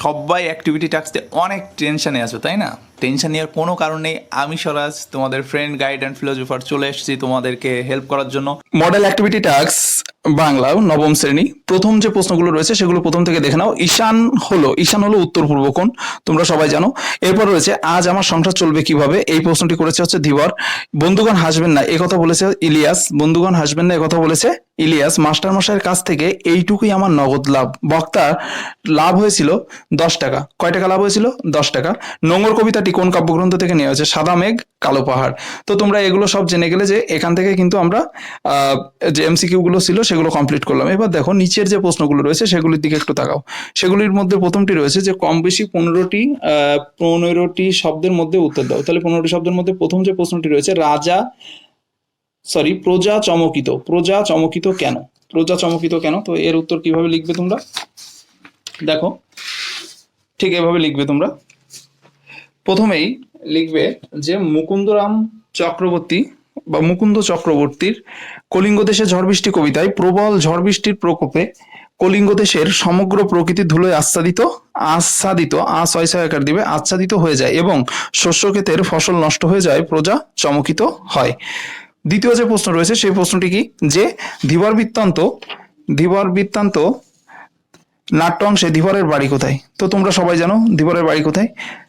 সবাই অ্যাক্টিভিটি টাস্কে অনেক টেনশনে আছো, তাই না? টেনশন নেওয়ার কোনো কারণ নেই। আমি স্বরাজ, তোমাদের ফ্রেন্ড, গাইড অ্যান্ড ফিলোসফার, চলে এসেছি তোমাদেরকে হেল্প করার জন্য। মডেল অ্যাক্টিভিটি টাস্ক বাংলা নবম শ্রেণী। প্রথম যে প্রশ্নগুলো রয়েছে সেগুলো প্রথম থেকে দেখে নাও। ঈশান হলো উত্তর পূর্ব কোণ, তোমরা সবাই জানো। এরপর রয়েছে আজ আমার সংসার চলবে কিভাবে, এই প্রশ্নটি করেছে হচ্ছে ধীবর। বন্ধুগণ হাসবেন না, একথা বলেছে ইলিয়াস। বন্ধুগণ হাসবেন না, একথা বলেছে ইলিয়াস। মাস্টার মশাইয়ের কাছ থেকে এইটুকুই আমার নগদ লাভ। বক্তার লাভ হয়েছিল 10 টাকা। কয় টাকা লাভ হয়েছিল? 10 টাকা। নোংর কবিতাটি কোন কাব্যগ্রন্থ থেকে নেওয়া হয়েছে? সাদা মেঘ কালো পাহাড়। তো তোমরা এগুলো সব জেনে গেলে যে এখান থেকে কিন্তু আমরা যে এমসিকিউ গুলো ছিল সেগুলো কমপ্লিট করলাম। এবার দেখো নিচের যে প্রশ্নগুলো রয়েছে সেগুলির দিকে একটু তাকাও। সেগুলির মধ্যে প্রথমটি রয়েছে যে কম বেশি 15টি শব্দের মধ্যে উত্তর দাও। তাহলে 15টি শব্দের মধ্যে প্রথম যে প্রশ্নটি রয়েছে প্রজা চমকিত। প্রজা চমকিত কেন? প্রজা চমকিত কেন? তো এর উত্তর কিভাবে লিখবে তোমরা? দেখো ঠিক এভাবে লিখবে তোমরা। প্রথমেই লিখবে যে মুকুন্দ চক্রবর্তীর কলিঙ্গ দেশে ঝড় বৃষ্টি কবিতায় প্রবল ঝড় বৃষ্টির প্রকোপে কলিঙ্গ দেশের সমগ্র প্রকৃতি ধুলোয় আচ্ছাদিত হয়ে যায় এবং শস্যক্ষেতের ফসল নষ্ট হয়ে যায়, প্রজা চমকিত হয়। দ্বিতীয় যে প্রশ্ন রয়েছে সেই প্রশ্নটি কি, যে ধীবর বৃত্তান্ত নাট্য অংশে ধীবরের বাড়ি কোথায়? তো তোমরা সবাই জানো ধীবরের বাড়ি কোথায়।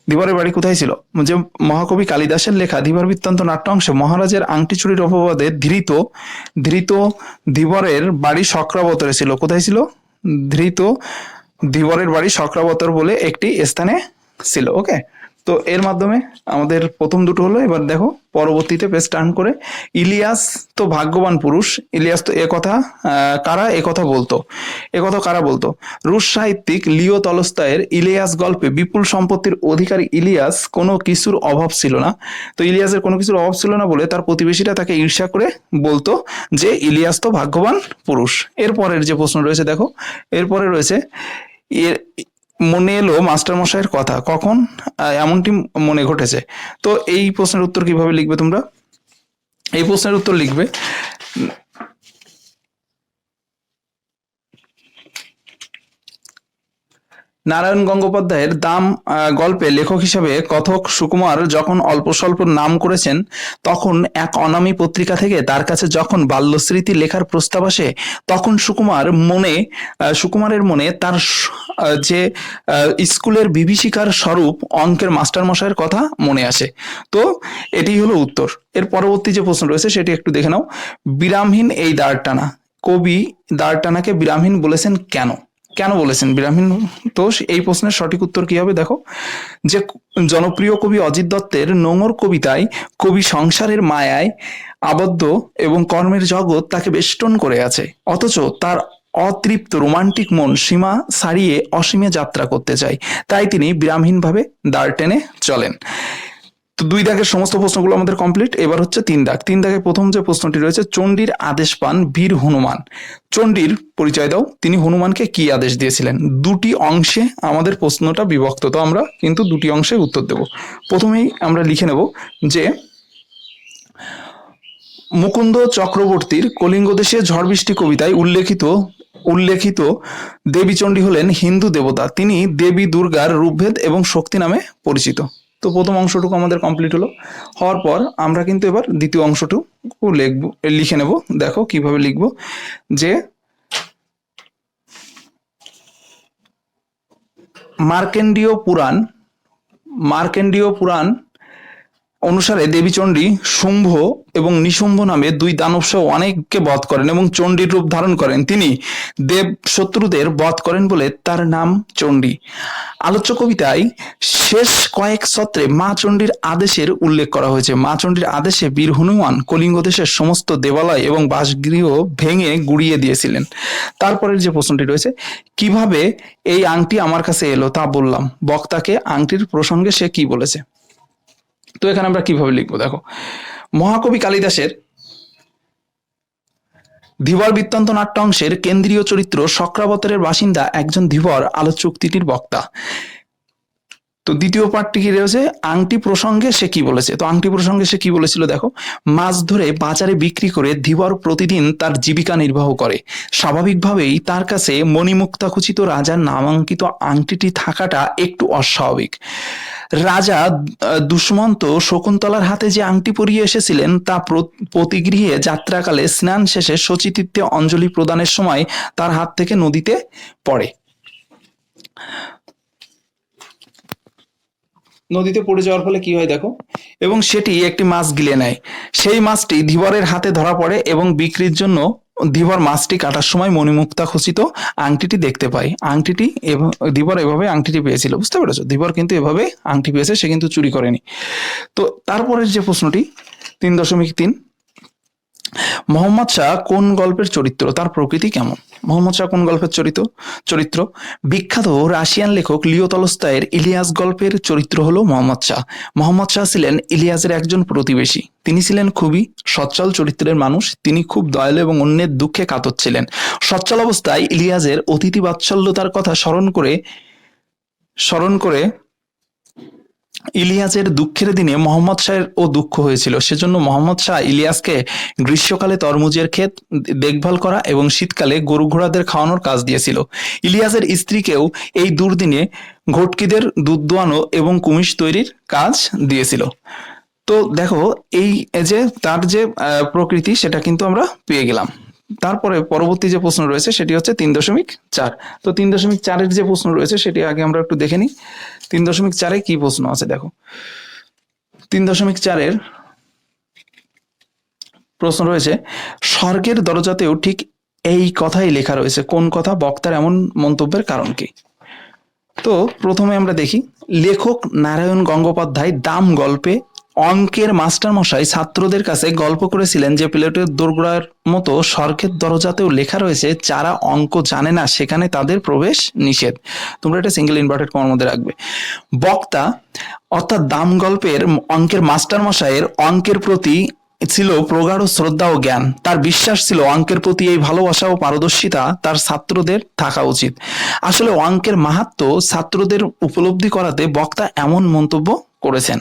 ধীবরের বাড়ি কোথায় ছিল? যে মহাকবি কালিদাসের লেখা ধীবর বৃত্তান্ত নাট্য অংশে মহারাজের আংটি চুরির অপবাদে ধৃত ধীবরের বাড়ি শক্রাবতরে ছিল। কোথায় ছিল? ধীবরের বাড়ি শক্রাবতর বলে একটি স্থানে ছিল। ওকে, তো এর মাধ্যমে আমাদের প্রথম দুটো হলো। এবার দেখো পরবর্তীতে পেজ টার্ন করে, ইলিয়াস তো ভাগ্যবান পুরুষ। ইলিয়াস তো কারা বলতো? রুশ সাহিত্যিক লিও তলস্টয়ের ইলিয়াস গল্পে বিপুল সম্পত্তির অধিকারী ইলিয়াস কোনো কিছুর অভাব ছিল না। তো ইলিয়াসের কোনো কিছুর অভাব ছিল না বলে তার প্রতিবেশীরা তাকে ঈর্ষা করে বলতো যে ইলিয়াস তো ভাগ্যবান পুরুষ। এরপরের যে প্রশ্ন রয়েছে দেখো, এরপরে রয়েছে মনে এলো মাস্টার মশাইয়ের কথা কখন এমনটি মনে ঘটেছে। তো এই প্রশ্নের উত্তর কিভাবে লিখবে তোমরা? এই প্রশ্নের উত্তর লিখবে নারায়ণ গঙ্গোপাধ্যায়ের দাম গল্পে লেখক হিসেবে কথক সুকুমার যখন অল্প স্বল্প নাম করেছেন, তখন এক অনামী পত্রিকা থেকে তার কাছে যখন বাল্যস্মৃতি লেখার প্রস্তাব আসে, তখন সুকুমারের মনে তার যে স্কুলের বিভীষিকার স্বরূপ অঙ্কের মাস্টার মশাইয়ের কথা মনে আসে। তো এটি হলো উত্তর। এর পরবর্তী যে প্রশ্ন রয়েছে সেটি একটু দেখে নাও। বিরামহীন এই দাঁড় টানা, কবি দাঁড় টানাকে বিরামহীন বলেছেন কেন? কেন বলেছেন বিরামহীন? তো এই প্রশ্নের সঠিক উত্তর কি হবে? দেখো, যে জনপ্রিয় কবি অজিত দত্তের নোংর কবিতায় কবি সংসারের মায়ায় আবদ্ধ এবং কর্মের জগৎ তাকে বেষ্টন করে আছে, অথচ তার অতৃপ্ত রোমান্টিক মন সীমা ছাড়িয়ে অসীমে যাত্রা করতে চায়, তাই তিনি বিরামহীনভাবে দাঁড় টেনে চলেন। তো 2 দাগের সমস্ত প্রশ্নগুলো আমাদের কমপ্লিট। এবার হচ্ছে 3 দাগ। 3 দাগের প্রথম যে প্রশ্নটি রয়েছে, চণ্ডীর আদেশ পান বীর হনুমান। চণ্ডীর পরিচয় দাও, তিনি হনুমানকে কি আদেশ দিয়েছিলেন? 2টি অংশে আমাদের প্রশ্নটা বিভক্ত, তো আমরা কিন্তু 2টি অংশে উত্তর দেব। প্রথমেই আমরা লিখে নেব যে মুকুন্দ চক্রবর্তীর কলিঙ্গ দেশে ঝড় বৃষ্টি কবিতায় উল্লেখিত দেবী চণ্ডী হলেন হিন্দু দেবতা। তিনি দেবী দুর্গার রূপভেদ এবং শক্তি নামে পরিচিত। তো প্রথম অংশটুকু আমাদের কমপ্লিট হওয়ার পর আমরা কিন্তু এবার দ্বিতীয় অংশটুকু লিখে নেব। দেখো কিভাবে লিখব, যে মার্কেন্ডীয় পুরাণ অনুসারে দেবী চণ্ডী শুম্ভ এবং নিশুম্ভ নামে 2 দানব সহ অনেককে বধ করেন এবং চণ্ডীর রূপ ধারণ করেন। তিনি দেব শত্রুদের বধ করেন বলে তার নাম চণ্ডী। আলোচ্য কবিতায় শেষ কয়েক সত্রে মা চণ্ডীর আদেশের উল্লেখ করা হয়েছে। মা চণ্ডীর আদেশে বীর হনুমান কলিঙ্গ দেশের সমস্ত দেবালয় এবং বাসগৃহ ভেঙে গুড়িয়ে দিয়েছিলেন। তারপরের যে প্রশ্নটি রয়েছে, কিভাবে এই আংটি আমার কাছে এলো তা বললাম। বক্তাকে আংটির প্রসঙ্গে সে কি বলেছে? তো এখানে আমরা কিভাবে লিখবো? দেখো, মহাকবি কালিদাসের ধীবর বৃত্তান্ত নাট্য অংশের কেন্দ্রীয় চরিত্র শক্রাবতারের বাসিন্দা একজন ধীবর আলোচ্য উক্তিটির বক্তা। তো দ্বিতীয় পার্টটি কি রয়েছে, আংটি প্রসঙ্গে সে কি বলেছে। তো আংটি প্রসঙ্গে সে কি বলেছিল দেখো, মাছ ধরে বাজারে বিক্রি করে ধীবর প্রতিদিন তার জীবিকা নির্বাহ করে। স্বাভাবিকভাবেই তার কাছে মণিমুক্তাখচিত রাজার নামাঙ্কিত আংটিটি থাকাটা একটু অস্বাভাবিক। রাজা দুষ্মন্ত শকুন্তলার হাতে যে আংটি পরিয়ে এসেছিলেন তা পতিগৃহে যাত্রাকালে স্নান শেষে শচীতীর্থে অঞ্জলি প্রদানের সময় তার হাত থেকে নদীতে পড়ে। নদীতে পড়ে যাওয়ার ফলে কি হয় দেখো, এবং সেটি একটি মাছ গিলে নেয়। সেই মাছটি ধীবরের হাতে ধরা পড়ে এবং বিক্রির জন্য ধীবর মাছটি কাটার সময় মণিমুক্তা খচিত আংটিটি দেখতে পায়। আংটিটি ধীবর এভাবে আংটিটি পেয়েছিল, বুঝতে পেরেছো? ধীবর কিন্তু এভাবে আংটি পেয়েছে, সে কিন্তু চুরি করেনি। তো তারপরের যে প্রশ্নটি 3.3, মোহাম্মদ শাহ কোন গল্পের চরিত্র, তার প্রকৃতি কেমন? মোহাম্মদ শাহ কোন গল্পের চরিত্র? বিখ্যাত রাশিয়ান লেখক লিও তলস্টয়ের ইলিয়াস গল্পের চরিত্র হলো মোহাম্মদ শাহ। মোহাম্মদ শাহ ছিলেন ইলিয়াসের একজন প্রতিবেশী। তিনি ছিলেন খুবই সচ্ছল চরিত্রের মানুষ। তিনি খুব দয়ালু এবং অন্যের দুঃখে কাতর ছিলেন। সচ্ছল অবস্থায় ইলিয়াসের অতিথি বাৎসল্যতার কথা স্মরণ করে ইলিয়াসের দুঃখের দিনে মোহাম্মদ শাহের ও দুঃখ হয়েছিল। সেজন্য মোহাম্মদ শাহ ইলিয়াসকে গ্রীষ্মকালে তরমুজের ক্ষেত দেখভাল করা এবং শীতকালে গরু ঘোড়াদের খাওয়ানোর কাজ দিয়েছিল। ইলিয়াসের স্ত্রীকেও এই দুর্দিনে ঘটকিদের দুধ দোয়ানো এবং কুমিশ তৈরির কাজ দিয়েছিল। তো দেখো, এই যে তার যে প্রকৃতি সেটা কিন্তু আমরা পেয়ে গেলাম। তারপরে পরবর্তী যে প্রশ্ন রয়েছে সেটি হচ্ছে 3.4। তো 3.4-এর যে প্রশ্ন রয়েছে সেটি আগে আমরা একটু দেখে নিই। 3.4-এ কি প্রশ্ন আছে দেখো। 3.4-এর প্রশ্ন রয়েছে, স্বর্গের দরজাতেও ঠিক এই কথাই লেখা রয়েছে। কোন কথা? বক্তার এমন মন্তব্যের কারণ কি? তো প্রথমে আমরা দেখি, লেখক নারায়ণ গঙ্গোপাধ্যায় দাম গল্পে অঙ্কের মাস্টার মশাই ছাত্রদের কাছে গল্প করেছিলেন যে প্লেটের দোরগোড়ার মতো স্বর্গের দরজাতেও লেখা রয়েছে যারা অঙ্ক জানে না সেখানে তাদের প্রবেশ নিষেধ। তোমরা এটা সিঙ্গেল ইনভার্টেড কমার মধ্যে রাখবে। বক্তা অর্থাৎ দাম গল্পের অঙ্কের মাস্টার মশাইয়ের অঙ্কের প্রতি ছিল প্রগাঢ় শ্রদ্ধা ও জ্ঞান। তার বিশ্বাস ছিল অঙ্কের প্রতি এই ভালোবাসা ও পারদর্শিতা তার ছাত্রদের থাকা উচিত। আসলে অঙ্কের মাহাত্ম্য ছাত্রদের উপলব্ধি করাতে বক্তা এমন মন্তব্য করেছেন।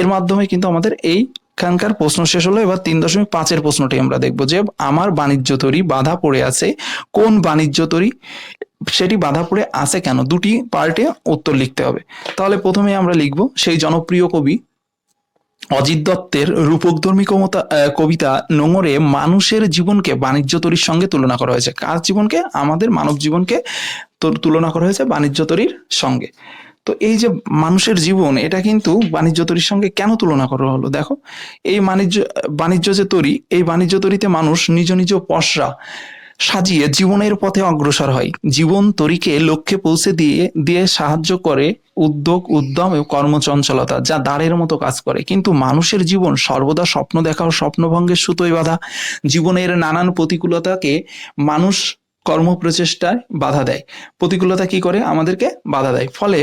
এর মাধ্যমে কিন্তু আমাদের এইখানকার প্রশ্ন শেষ হলো। এবার 3.5-এর প্রশ্নটি আমরা দেখবো যে আমার বাণিজ্য তরী বাধা পড়ে আছে। কোন বাণিজ্য তরী সেটি বাধা পড়ে আছে কেন? দুটি পার্টে উত্তর লিখতে হবে। তাহলে প্রথমে আমরা লিখব সেই জনপ্রিয় কবি অজিত দত্তের রূপকধর্মী কবিতা নোঙরে মানুষের জীবনকে বাণিজ্য তরীর সঙ্গে তুলনা করা হয়েছে। কার জীবনকে? আমাদের মানব জীবনকে তুলনা করা হয়েছে বাণিজ্য তরীর সঙ্গে। তো এই যে মানুষের জীবন, এটা কিন্তু বাণিজ্য তরীর সঙ্গে কেন তুলনা করা হলো দেখো। এই বাণিজ্য যে তরী, এই বাণিজ্য তরীতে মানুষ নিজ নিজ পসরা সাজিয়ে জীবনের পথে অগ্রসর হয়। জীবন তরীকে লক্ষ্যে পৌঁছে দিয়ে সাহায্য করে উদ্যোগ, উদ্যম এবং কর্মচঞ্চলতা, যা দাঁড়ের মতো কাজ করে। কিন্তু মানুষের জীবন সর্বদা স্বপ্ন দেখা ও স্বপ্নভঙ্গের সুতোয় বাঁধা। জীবনের নানান প্রতিকূলতাকে মানুষ কর্ম প্রচেষ্টায় বাধা দেয়। প্রতিকূলতা কি করে? আমাদেরকে বাধা দেয়। ফলে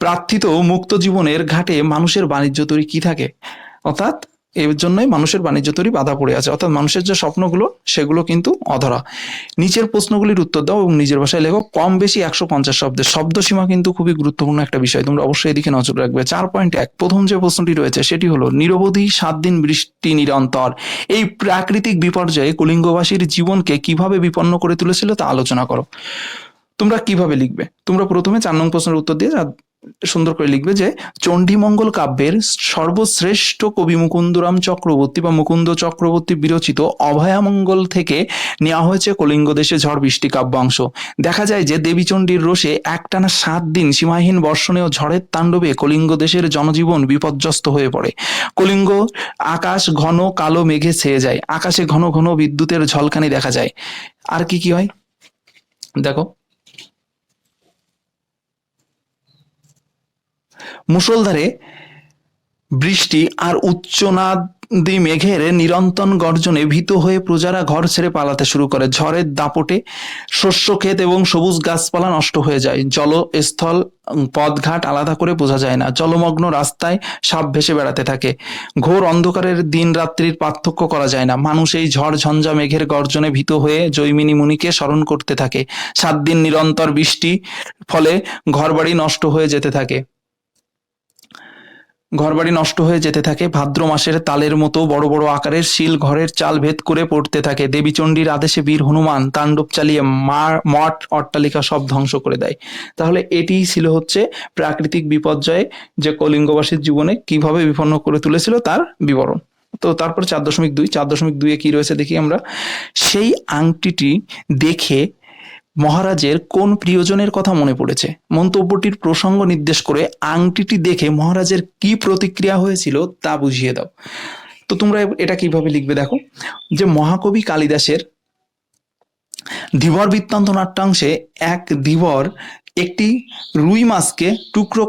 প্রার্থিত মুক্ত জীবনের ঘাটে মানুষের বাণিজ্য তরী কি থাকে? অর্থাৎ এর জন্যই মানুষের বাণিজ্য তরী বাধা পড়ে আছে। অর্থাৎ মানুষের যে স্বপ্নগুলো সেগুলো কিন্তু অধরা। নিচের প্রশ্নগুলির উত্তর দাও এবং নিজের ভাষায় লেখো। কম বেশি 150 শব্দের শব্দসীমা কিন্তু খুবই গুরুত্বপূর্ণ একটা বিষয়, তোমরা অবশ্যই এদিকে নজর রাখবে। 4.1 প্রথম যে প্রশ্নটি রয়েছে সেটি হলো, নিরবধি 7 দিন বৃষ্টি নিরন্তর এই প্রাকৃতিক বিপর্যয়ে কলিঙ্গবাসীর জীবনকে কিভাবে বিপন্ন করে তুলেছিল তা আলোচনা করো। তোমরা কিভাবে লিখবে? তোমরা প্রথমে 4 নং প্রশ্নের উত্তর দিয়ে সুন্দর করে লিখবে যে চণ্ডীমঙ্গল কাব্যের সর্বশ্রেষ্ঠ কবি মুকুন্দরাম চক্রবর্তী বা মুকুন্দ চক্রবর্তী বিরচিত অভয়ামঙ্গল থেকে নেওয়া হয়েছে কলিঙ্গ দেশে ঝড় বৃষ্টি কাব্যাংশ। দেখা যায় যে দেবীচণ্ডীর রোষে একটানা 7 দিন সীমাহীন বর্ষণে ও ঝড়ের তাণ্ডবে কলিঙ্গ দেশের জনজীবন বিপর্যস্ত হয়ে পড়ে। কলিঙ্গ আকাশ ঘন কালো মেঘে ছেয়ে যায়। আকাশে ঘন ঘন বিদ্যুতের ঝলকানি দেখা যায়। আর কি কি হয় দেখো, মুষলধারে বৃষ্টি আর উচ্চনাদ দি মেঘের নিরন্তর গর্জনে ভীত হয়ে প্রজারা ঘর ছেড়ে পালাতে শুরু করে। ঝড়ের দাপটে শস্যক্ষেত এবং সবুজ গাছপালা নষ্ট হয়ে যায়। জলস্থল পথঘাট আলাদা করে বোঝা যায় না। জলমগ্ন রাস্তায় সাপ ভেসে বেড়াতে থাকে। ঘোর অন্ধকারের দিন রাত্রির পার্থক্য করা যায় না। মানুষ এই ঝড় ঝঞ্ঝা মেঘের গর্জনে ভীত হয়ে জৈমিনী মুনিকে স্মরণ করতে থাকে। 7 দিন নিরন্তর বৃষ্টি ফলে ঘরবাড়ি নষ্ট হয়ে যেতে থাকে। ঘরবাড়ি নষ্ট হয়ে যেতে থাকে। ভাদ্র মাসের তালের মতো বড় বড় আকারের শিল ঘরের চাল ভেদ করে পড়তে থাকে। দেবীচণ্ডীর আদেশে বীর হনুমান তাণ্ডব চালিয়ে মঠ অট্টালিকা সব ধ্বংস করে দেয়। তাহলে এটিই ছিল হচ্ছে প্রাকৃতিক বিপর্যয়ে যে কলিঙ্গবাসীর জীবনে কিভাবে বিপন্ন করে তুলেছিল তার বিবরণ। তো তারপর 4.2, 4.2 কি রয়েছে দেখি আমরা। সেই আংটিটি দেখে মহারাজের কোন প্রিয়জনের কথা মনে পড়েছে? মন্তব্যটির প্রসঙ্গ নির্দেশ করে আংটিটি দেখে মহারাজের কি প্রতিক্রিয়া হয়েছিল তা বুঝিয়ে দাও। তো তোমরা এটা কিভাবে লিখবে দেখো, যে মহাকবি কালিদাসের ধীবর বৃত্তান্ত নাট্যাংশে এক ধীবর একটি রুই মাছকে টুকরো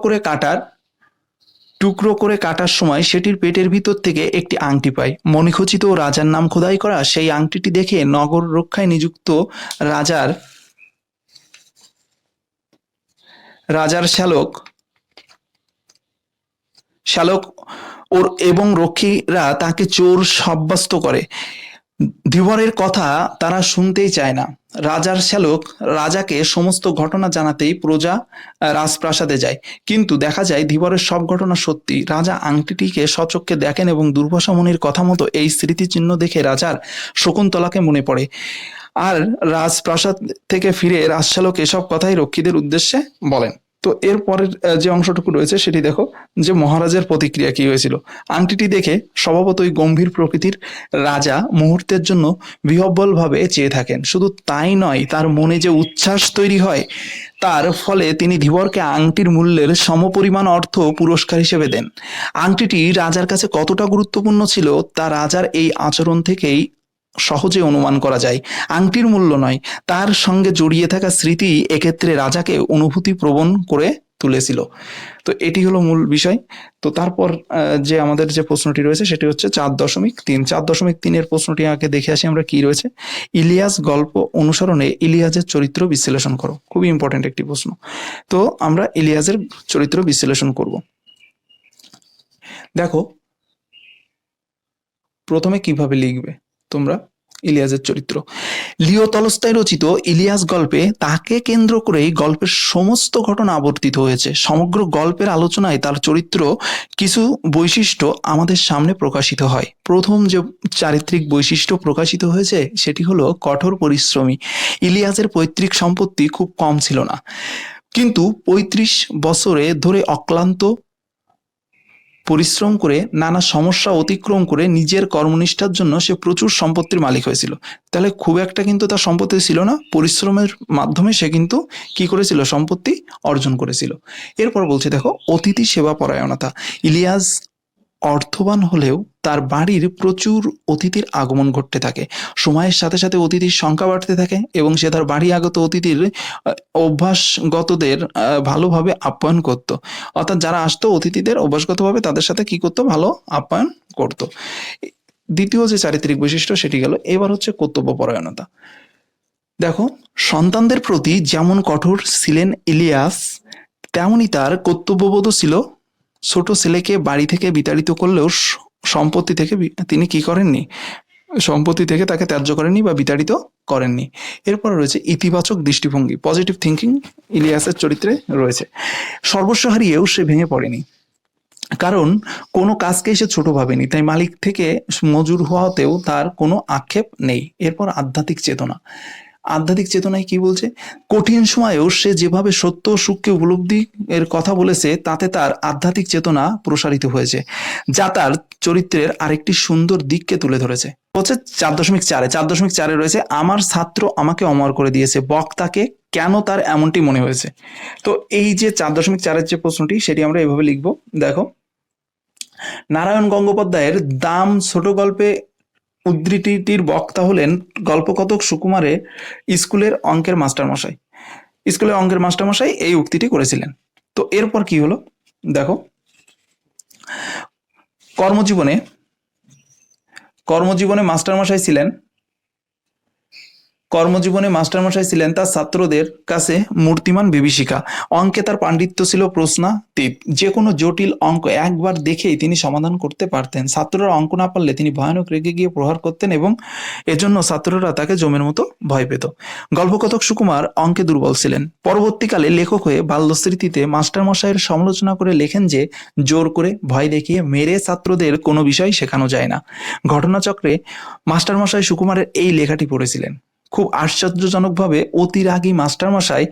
করে কাটার সময় সেটির পেটের ভিতর থেকে একটি আংটি পায়। মণিখচিত রাজার নাম খোদাই করা সেই আংটিটি দেখে নগর রক্ষায় নিযুক্ত রাজার শ্যালক ওর এবং রক্ষীরা তাকে চোর সাব্যস্ত করে। ধীবরের কথা তারা শুনতেই চায় না। রাজার শ্যালক রাজাকে সমস্ত ঘটনা জানাতেই প্রজা রাজপ্রাসাদে যায়, কিন্তু দেখা যায় ধীবরের সব ঘটনা সত্যি। রাজা আংটিটিকে সচক্ষে দেখেন এবং দুর্বাসা মুনির কথা মতো এই স্মৃতিচিহ্ন দেখে রাজার শকুন্তলাকে মনে পড়ে। আর রাজপ্রাসাদ থেকে ফিরে রাজশ্যালক এসব কথাই রক্ষীদের উদ্দেশ্যে বলেন। তো এর পরের যে অংশটুকু রয়েছে সেটি দেখো, যে মহারাজের প্রতিক্রিয়া কি হয়েছিল। আংটিটি দেখে স্বভাবতই গম্ভীর প্রকৃতির রাজা মুহূর্তের জন্য বিহ্বলভাবে চেয়ে থাকেন। শুধু তাই নয়, তার মনে যে উচ্ছ্বাস তৈরি হয় তার ফলে তিনি ধীবরকে আংটির মূল্যের সমপরিমাণ অর্থ পুরস্কার হিসেবে দেন। আংটিটি রাজার কাছে কতটা গুরুত্বপূর্ণ ছিল তা রাজার এই আচরণ থেকেই সহজে অনুমান করা যায়। আংটির মূল্য নয়, তার সঙ্গে জড়িয়ে থাকা স্মৃতি এক্ষেত্রে রাজাকে অনুভূতি প্রবণ করে তুলেছিল। তো এটি হলো মূল বিষয়। তো তারপর যে আমাদের যে প্রশ্নটি রয়েছে সেটি হচ্ছে 4.3। 4.3 প্রশ্নটি আগে দেখে আসি আমরা কি রয়েছে। ইলিয়াস গল্প অনুসরণে ইলিয়াসের চরিত্র বিশ্লেষণ করো। খুবই ইম্পর্টেন্ট একটি প্রশ্ন। তো আমরা ইলিয়াসের চরিত্র বিশ্লেষণ করব। দেখো প্রথমে কিভাবে লিখবে তোমরা ইলিয়াসের চরিত্র। লিও তলস্টয় রচিত ইলিয়াস গল্পে তাকে কেন্দ্র করেই গল্পের সমস্ত ঘটনা আবর্তিত হয়েছে। সমগ্র গল্পের আলোচনায় তার চরিত্র কিছু বৈশিষ্ট্য আমাদের সামনে প্রকাশিত হয়। প্রথম যে চারিত্রিক বৈশিষ্ট্য প্রকাশিত হয়েছে সেটি হলো কঠোর পরিশ্রমী। ইলিয়াসের পৈতৃক সম্পত্তি খুব কম ছিল না, কিন্তু 35 বছরে ধরে অক্লান্ত পরিশ্রম করে নানা সমস্যা অতিক্রম করে নিজের কর্মনিষ্ঠার জন্য সে প্রচুর সম্পত্তির মালিক হয়েছিল। তাহলে খুব একটা কিন্তু তার সম্পত্তি ছিল না, পরিশ্রমের মাধ্যমে সে কিন্তু কি করেছিল, সম্পত্তি অর্জন করেছিল। এরপর বলছে দেখো, অতিথি সেবা পরায়ণতা। ইলিয়াস অর্থবান হলেও তার বাড়ির প্রচুর অতিথির আগমন ঘটতে থাকে। সময়ের সাথে সাথে অতিথির সংখ্যা বাড়তে থাকে এবং সে তার বাড়ি আগত অতিথির অভ্যাসগতদের ভালোভাবে আপ্যায়ন করত। অর্থাৎ যারা আসতো অতিথিদের অভ্যাসগতভাবে তাদের সাথে কি করতো, ভালো আপ্যায়ন করত। দ্বিতীয় যে চারিত্রিক বৈশিষ্ট্য সেটি গেল। এবার হচ্ছে কর্তব্যপরায়ণতা। দেখো, সন্তানদের প্রতি যেমন কঠোর ছিলেন ইলিয়াস, তেমনি তার কর্তব্যবোধ ছিল। ছোট ছেলেকে বাড়ি থেকে বিতাড়িত করলেও সম্পত্তি থেকে তিনি কি করেননি, সম্পত্তি থেকে তাকে ত্যায্য করেননি বা বিতাড়িত করেননি। এরপর রয়েছে ইতিবাচক দৃষ্টিভঙ্গি, পজিটিভ থিঙ্কিং ইলিয়াসের চরিত্রে রয়েছে। সর্বস্ব হারিয়েও সে ভেঙে পড়েনি, কারণ কোনো কাজকেই সে ছোট ভাবেনি, তাই মালিক থেকে মজুর হওয়াতেও তার কোনো আক্ষেপ নেই। এরপর আধ্যাত্মিক চেতনা। আধ্যাত্মিক চেতনায় কি বলছে, কঠিন সময়েও সে যেভাবে সত্য ও সুখকে উপলব্ধি এর কথা বলেছে তাতে তার আধ্যাত্মিক চেতনা প্রসারিত হয়েছে, যা তার চরিত্রের আরেকটি সুন্দর দিককে তুলে ধরেছে। হচ্ছে 4.4। 4.4 রয়েছে, আমার ছাত্র আমাকে অমর করে দিয়েছে, বক্তাকে কেন তার এমনটি মনে হয়েছে। তো এই যে 4.4 যে প্রশ্নটি সেটি আমরা এভাবে লিখব। দেখো, নারায়ণ গঙ্গোপাধ্যায়ের দাম ছোট গল্পে উদ্ধৃতিটির বক্তা হলেন গল্পকথক সুকুমারে স্কুলের অঙ্কের মাস্টারমশাই। স্কুলের অঙ্কের মাস্টারমশাই এই উক্তিটি করেছিলেন। তো এরপর কি হলো দেখো, কর্মজীবনে কর্মজীবনে মাস্টারমশাই ছিলেন তার ছাত্রদের কাছে মূর্তিমান বিভীষিকা। অঙ্কে তার পাণ্ডিত্য ছিল প্রশ্নাতীত। যে কোনো জটিল অঙ্ক একবার দেখেই তিনি সমাধান করতে পারতেন। ছাত্ররা অঙ্ক না পারলে তিনি ভয়ানক রেগে গিয়ে প্রহার করতেন এবং এজন্য ছাত্ররা তাকে জমের মতো ভয় পেত। গল্পকথক সুকুমার অঙ্কে দুর্বল ছিলেন। পরবর্তীকালে লেখক হয়ে বাল্যস্মৃতিতে মাস্টারমশাইয়ের সমালোচনা করে লেখেন যে জোর করে, ভয় দেখিয়ে, মেরে ছাত্রদের কোনো বিষয় শেখানো যায় না। ঘটনাচক্রে মাস্টারমশাই সুকুমারের এই লেখাটি পড়েছিলেন। খুব আশ্চর্যজনকভাবে অতি রাগী মাস্টারমশাই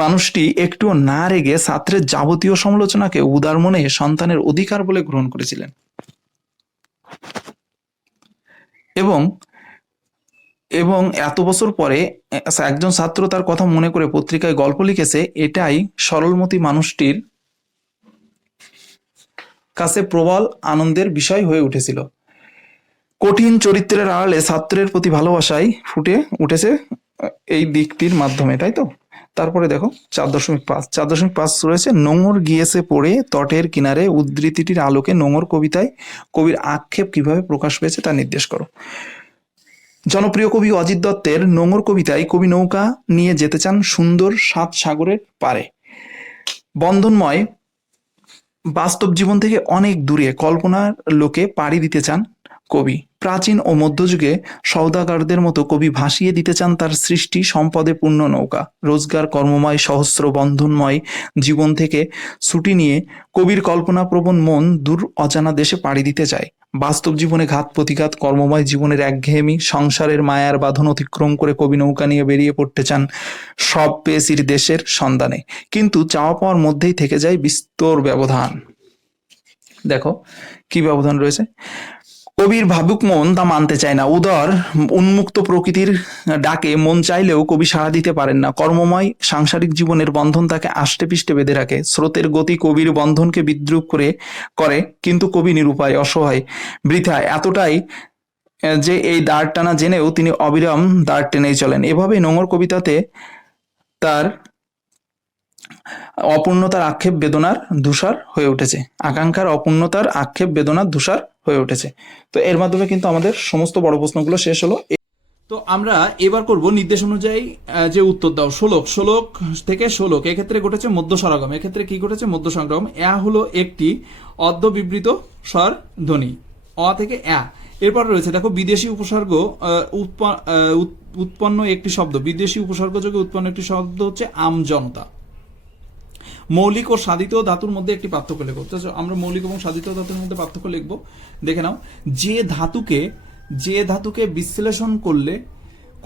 মানুষটি একটুও না রেগে ছাত্রের যাবতীয় সমালোচনাকে উদার মনে সন্তানের অধিকার বলে গ্রহণ করেছিলেন এবং এবং এত বছর পরে একজন ছাত্র তার কথা মনে করে পত্রিকায় গল্প লিখেছে, এটাই সরলমতি মানুষটির কাছে প্রবল আনন্দের বিষয় হয়ে উঠেছিল। কঠিন চরিত্রের আড়ালে ছাত্রের প্রতি ভালোবাসাই ফুটে উঠেছে এই দিকটির মাধ্যমে, তাই তো? তারপরে দেখো 4.5 রয়েছে, নোঙর গিয়েছে পড়ে তটের কিনারে। উদ্ধৃতিটির আলোকে নোঙর কবিতায় কবির আক্ষেপ কিভাবে প্রকাশ পেয়েছে তা নির্দেশ করো। জনপ্রিয় কবি অজিত দত্তের নোঙর কবিতায় কবি নৌকা নিয়ে যেতে চান সুন্দর 7 সাগরের পারে। বন্ধনময় বাস্তব জীবন থেকে অনেক দূরে কল্পনার লোকে পাড়ি দিতে চান কবি। প্রাচীন ও মধ্যযুগে সওদাগরদের মতো কবি ভাসিয়ে দিতে চান তার সৃষ্টি সম্পদে পূর্ণ নৌকা। রোজগার কর্মময় সহস্র বন্ধনময় জীবন থেকে ছুটি নিয়ে কবির কল্পনাপ্রবণ মন দূর অজানা দেশে পাড়ি দিতে চায়। বাস্তব জীবনে ঘাত প্রতিঘাত, কর্মময় জীবনের একঘেয়েমি, সংসারের মায়ার বাঁধন অতিক্রম করে কবি নৌকা নিয়ে বেরিয়ে পড়তে চান সব পেয়েছির দেশের সন্ধানে। কিন্তু চাওয়া পাওয়ার মধ্যেই থেকে যায় বিস্তর ব্যবধান। দেখো কি ব্যবধান রয়েছে। কবির ভাবুক মন তা মানতে চায় না। উদার উন্মুক্ত প্রকৃতির ডাকে মন চাইলেও কবি সাড়া দিতে পারেন না। কর্মময় সাংসারিক জীবনের বন্ধন তাকে আষ্টে পিষ্টে বেঁধে রাখে। স্রোতের গতি কবির বন্ধনকে বিদ্রুপ করে, কিন্তু কবি নিরুপায়, অসহায়, বৃথা, এতটাই যে এই দাঁড় টানা জেনেও তিনি অবিরাম দাঁড় টেনেই চলেন। এভাবেই নোঙর কবিতাতে তার অপূর্ণতার আক্ষেপ বেদনার ধূসর হয়ে উঠেছে। আকাঙ্ক্ষার অপূর্ণতার আক্ষেপ বেদনার ধূসর হয়ে উঠেছে। তো এর মাধ্যমে কিন্তু আমাদের সমস্ত বড় প্রশ্নগুলো শেষ হলো। তো আমরা এবার করব নির্দেশ অনুযায়ী যে উত্তর দাও। ষোলক থেকে ষোলক, এক্ষেত্রে ঘটেছে মধ্য স্বরাগম। এক্ষেত্রে কি ঘটেছে? মধ্য স্বরাগম। হলো একটি অর্ধ বিবৃত স্বর ধ্বনি, অ থেকে এরপর রয়েছে দেখো বিদেশি উপসর্গ উৎপন্ন একটি শব্দ। বিদেশি উপসর্গ যোগে উৎপন্ন একটি শব্দ হচ্ছে আমজনতা। মৌলিক ও সাধিত ধাতুর মধ্যে একটি পার্থক্য লিখব। আমরা মৌলিক এবং সাধিত ধাতুর মধ্যে পার্থক্য লিখব। দেখে নাও, যে ধাতুকে বিশ্লেষণ করলে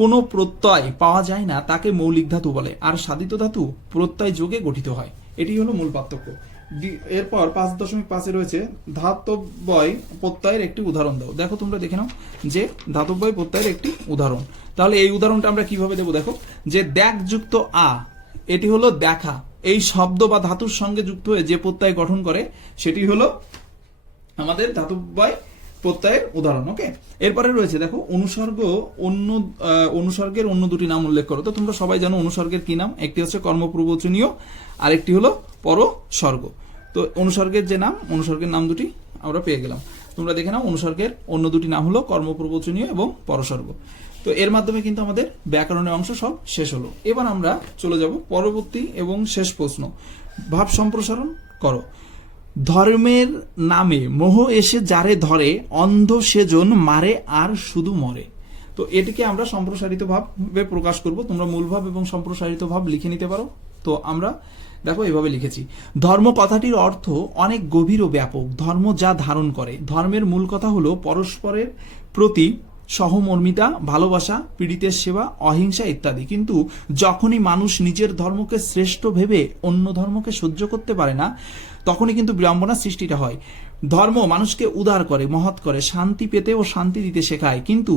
কোনো প্রত্যয় পাওয়া যায় না তাকে মৌলিক ধাতু বলে, আর সাধিত ধাতু প্রত্যয় যোগে গঠিত হয়। এটি হলো মূল পার্থক্য। এরপর 5.5 রয়েছে ধাতব্যয় প্রত্যয়ের একটি উদাহরণ দাও। দেখো তোমরা দেখে নাও যে ধাতব্যয় প্রত্যয়ের একটি উদাহরণ। তাহলে এই উদাহরণটা আমরা কিভাবে দেবো? দেখো, যে দেখ যুক্ত এটি হলো দেখা। এই শব্দ বা ধাতুর সঙ্গে যুক্ত হয়ে যে প্রত্যয় গঠন করে সেটি হলো আমাদের ধাতব্যয় প্রত্যয়ের উদাহরণ। ওকে, এরপরে রয়েছে দেখো অনুসর্গের অন্য দুটি নাম উল্লেখ করো। তো তোমরা সবাই জানো অনুসর্গের কি নাম? একটি হচ্ছে কর্মপ্রবচনীয় আর একটি হলো পরসর্গ। তো অনুসর্গের নাম দুটি আমরা পেয়ে গেলাম। তোমরা দেখে নাও, অনুসর্গের অন্য দুটি নাম হলো কর্মপ্রবচনীয় এবং পরসর্গ। তো এর মাধ্যমে কিন্তু আমাদের ব্যাকরণের অংশ সব শেষ হলো। এবার আমরা চলে যাব পরবর্তী এবং শেষ প্রশ্ন। ভাব সম্প্রসারণ করো। ধর্মের নামে মোহ এসে যারে ধরে, অন্ধ সেজন মারে আর শুধু মরে। তো এটিকে আমরা সম্প্রসারিত ভাবে প্রকাশ করব। তোমরা মূল ভাব এবং সম্প্রসারিত ভাব লিখে নিতে পারো। তো আমরা দেখো এভাবে লিখেছি। ধর্ম কথাটির অর্থ অনেক গভীর ও ব্যাপক। ধর্ম যা ধারণ করে। ধর্মের মূল কথা হলো পরস্পরের প্রতি সহমর্মিতা, ভালোবাসা, পীড়িতের সেবা, অহিংসা ইত্যাদি। কিন্তু যখনই মানুষ নিজের ধর্মকে শ্রেষ্ঠ ভেবে অন্য ধর্মকে সহ্য করতে পারে না, তখনই কিন্তু বিড়ম্বনা সৃষ্টিটা হয়। ধর্ম মানুষকে উদার করে, মহৎ করে, শান্তি পেতে ও শান্তি দিতে শেখায়। কিন্তু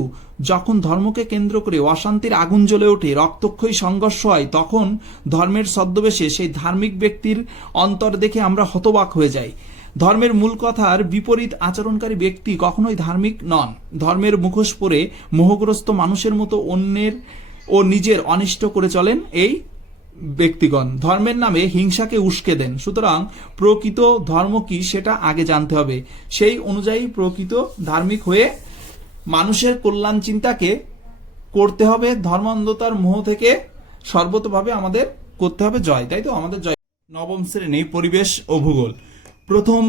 যখন ধর্মকে কেন্দ্র করে অশান্তির আগুন জ্বলে ওঠে, রক্তক্ষয়ী সংঘর্ষ হয়, তখন ধর্মের ছদ্মবেশে সেই ধার্মিক ব্যক্তির অন্তর দেখে আমরা হতবাক হয়ে যাই। ধর্মের মূল কথার বিপরীত আচরণকারী ব্যক্তি কখনোই ধার্মিক নন। ধর্মের মুখোশ পরে মোহগ্রস্ত মানুষের মতো অন্যের ও নিজের অনিষ্ট করে চলেন। এই ব্যক্তিগণ ধর্মের নামে হিংসাকে উস্কে দেন। সুতরাং প্রকৃত ধর্ম কি সেটা আগে জানতে হবে, সেই অনুযায়ী প্রকৃত ধার্মিক হয়ে মানুষের কল্যাণ চিন্তাকে করতে হবে। ধর্মান্ধতার মোহ থেকে সর্বতভাবে আমাদের করতে হবে জয়, তাই তো আমাদের জয়। নবম শ্রেণী পরিবেশ ও ভূগোল। প্রথম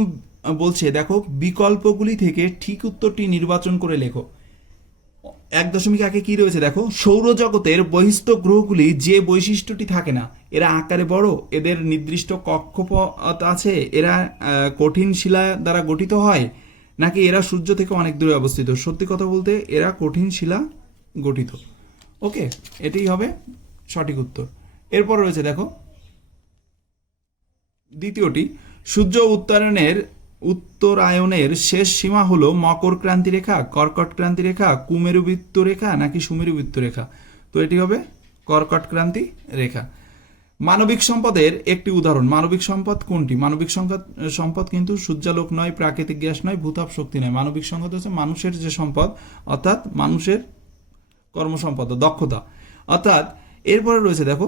বলছে দেখো, বিকল্পগুলি থেকে ঠিক উত্তরটি নির্বাচন করে লেখো। 1.1 কি রয়েছে দেখো, সৌরজগতের বহিস্থ গ্রহগুলি যে বৈশিষ্ট্যটি থাকে না, এরা আকারে বড়, এদের নির্দিষ্ট কক্ষপথ আছে, এরা কঠিন শিলা দ্বারা গঠিত হয়, নাকি এরা সূর্য থেকে অনেক দূরে অবস্থিত। সত্যি কথা বলতে এরা কঠিন শিলা গঠিত। ওকে, এটাই হবে সঠিক উত্তর। এরপর রয়েছে দেখো দ্বিতীয়টি, সূর্য উত্তরায়ণের শেষ সীমা হলো মকর ক্রান্তি রেখা, কর্কট ক্রান্তি রেখা, কুমেরুবৃত্ত রেখা নাকি সুমেরুবৃত্ত রেখা। তো এটি হবে কর্কট ক্রান্তি রেখা। মানবিক সম্পদের একটি উদাহরণ। মানবিক সম্পদ কোনটি? মানবিক সম্পদ কিন্তু সূর্যালোক নয়, প্রাকৃতিক গ্যাস নয়, ভূতাপ শক্তি নয়। মানবিক সম্পদ হচ্ছে মানুষের যে সম্পদ, অর্থাৎ মানুষের কর্মসম্পদ, দক্ষতা। অর্থাৎ এরপরে রয়েছে দেখো,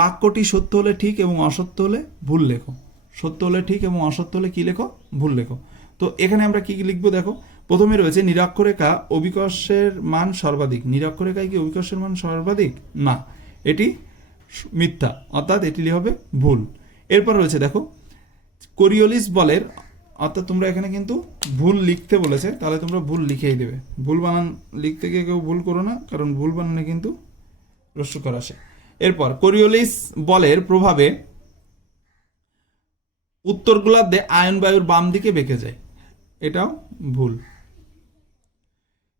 বাক্যটি সত্য হলে ঠিক এবং অসত্য হলে ভুল লেখো। সত্য হলে ঠিক এবং অসত্য হলে কি লেখো? ভুল লেখো। তো এখানে আমরা কি কি লিখবো দেখো, প্রথমে রয়েছে নিরক্ষরেখা অভিকর্ষের মান সর্বাধিক। নিরক্ষরেখায় কি অভিকর্ষের মান সর্বাধিক? না, এটি মিথ্যা, অর্থাৎ এটি হবে ভুল। এরপর রয়েছে দেখো, কোরিওলিস বলের, অর্থাৎ তোমরা এখানে কিন্তু ভুল লিখতে বলেছে, তাহলে তোমরা ভুল লিখেই দেবে। ভুল বানান লিখতে গিয়ে কেউ ভুল করো না, কারণ ভুল বানানে কিন্তু রস্যকার আসে। এরপর কোরিওলিস বলের প্রভাবে উত্তর গোলার্ধে আয়ন বায়ুর বাম দিকে বেঁকে যায়, এটাও ভুল।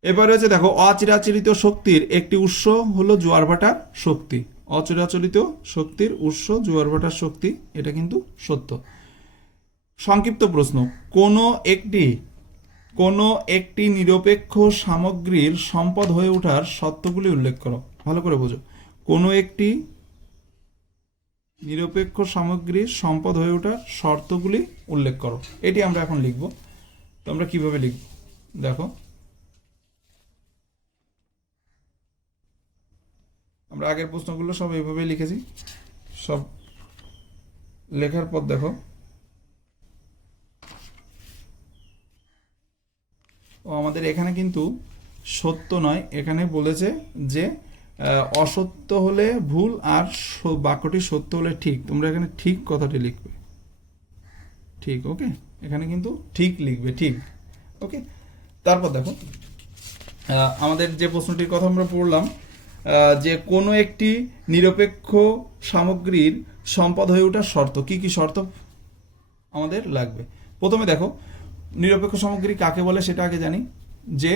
এবার রয়েছে দেখো, অচিরাচরিত শক্তির একটি উৎস হলো জোয়ার ভাটার শক্তি। অচিরাচরিত শক্তির উৎস জোয়ার ভাটার শক্তি, এটা কিন্তু সত্য। সংক্ষিপ্ত প্রশ্ন, কোনো একটি নিরপেক্ষ সামগ্রীর সম্পদ হয়ে ওঠার শর্তগুলি উল্লেখ করো। ভালো করে বোঝো, কোনো একটি নিরপেক্ষ সামগ্রীর সম্পদ হয়ে ওঠার শর্তগুলি উল্লেখ করো। এটি আমরা এখন লিখব। তো আমরা কিভাবে লিখব দেখো, আমরা আগের প্রশ্নগুলো সব এইভাবে লিখেছি। সব লেখার পর দেখো, আমাদের এখানে কিন্তু সত্য নয়, এখানে বলেছে যে অসত্য হলে ভুল আর বাক্যটি সত্য হলে ঠিক। তোমরা এখানে ঠিক কথাটি লিখবে, ঠিক। ওকে, এখানে কিন্তু ঠিক লিখবে, ঠিক। ওকে, তারপর দেখো আমাদের যে প্রশ্নটির কথা আমরা পড়লাম, যে কোনো একটি নিরপেক্ষ সামগ্রীর সম্পদ হয়ে ওঠার শর্ত, কি কি শর্ত আমাদের লাগবে। প্রথমে দেখো, নিরপেক্ষ সামগ্রী কাকে বলে সেটা আগে জানি, যে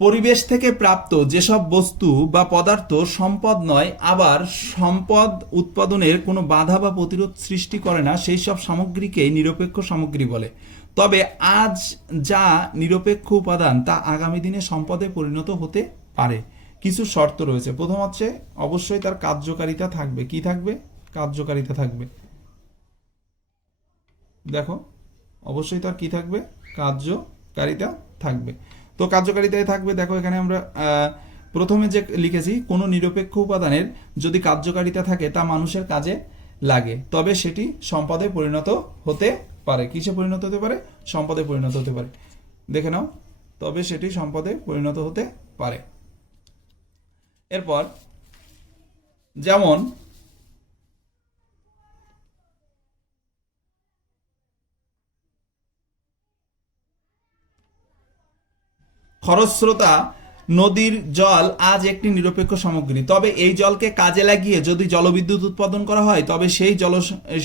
পরিবেশ থেকে প্রাপ্ত যেসব বস্তু বা পদার্থ সম্পদ নয়, আবার সম্পদ উৎপাদনের কোনো বাধা বা প্রতিরোধ সৃষ্টি করে না, সেই সব সামগ্রীকেই নিরপেক্ষ সামগ্রী বলে। তবে আজ যা নিরপেক্ষ উপাদান তা আগামী দিনে সম্পদে পরিণত হতে পারে। কিছু শর্ত রয়েছে। প্রথম হচ্ছে অবশ্যই তার কার্যকারিতা থাকবে। কি থাকবে? কার্যকারিতা থাকবে। দেখো, অবশ্যই তার কি থাকবে? কার্যকারিতা থাকবে। তো কার্যকারিতায় থাকবে, দেখো এখানে আমরা প্রথমে যে লিখেছি, কোনো নিরপেক্ষ উপাদানের যদি কার্যকারিতা থাকে তা মানুষের কাজে লাগে, তবে সেটি সম্পদে পরিণত হতে পারে। কিসে পরিণত হতে পারে? সম্পদে পরিণত হতে পারে। দেখে নাও, তবে সেটি সম্পদে পরিণত হতে পারে। এরপর যেমন খরস্রোতা নদীর জল আজ একটি নিরপেক্ষ সামগ্রী, তবে এই জলকে কাজে লাগিয়ে যদি জলবিদ্যুৎ উৎপাদন করা হয় তবে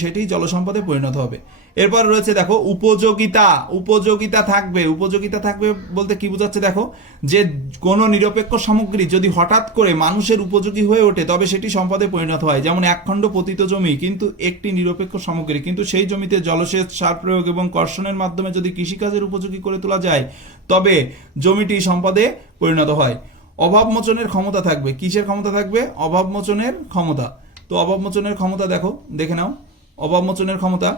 সেটি জলসম্পদে পরিণত হবে। এরপর রয়েছে দেখো উপযোগিতা থাকবে। উপযোগিতা থাকবে বলতে কি বোঝাচ্ছে দেখো, যে কোনো নিরপেক্ষ সামগ্রী যদি হঠাৎ করে মানুষের উপযোগী হয়ে ওঠে তবে সেটি সম্পদে পরিণত হয়। যেমন একখণ্ড পতিত জমি কিন্তু একটি নিরপেক্ষ সামগ্রী, কিন্তু সেই জমিতে জলসেচ, সার প্রয়োগ এবং কর্ষণের মাধ্যমে যদি কৃষিকাজের উপযোগী করে তোলা যায় তবে জমিটি সম্পদে পরিণত হয়। অভাব মোচনের ক্ষমতা থাকবে। কিসের ক্ষমতা থাকবে? অভাব মোচনের ক্ষমতা। তো অভাব মোচনের ক্ষমতা দেখো, দেখে নাও। অভাব মোচনের ক্ষমতা,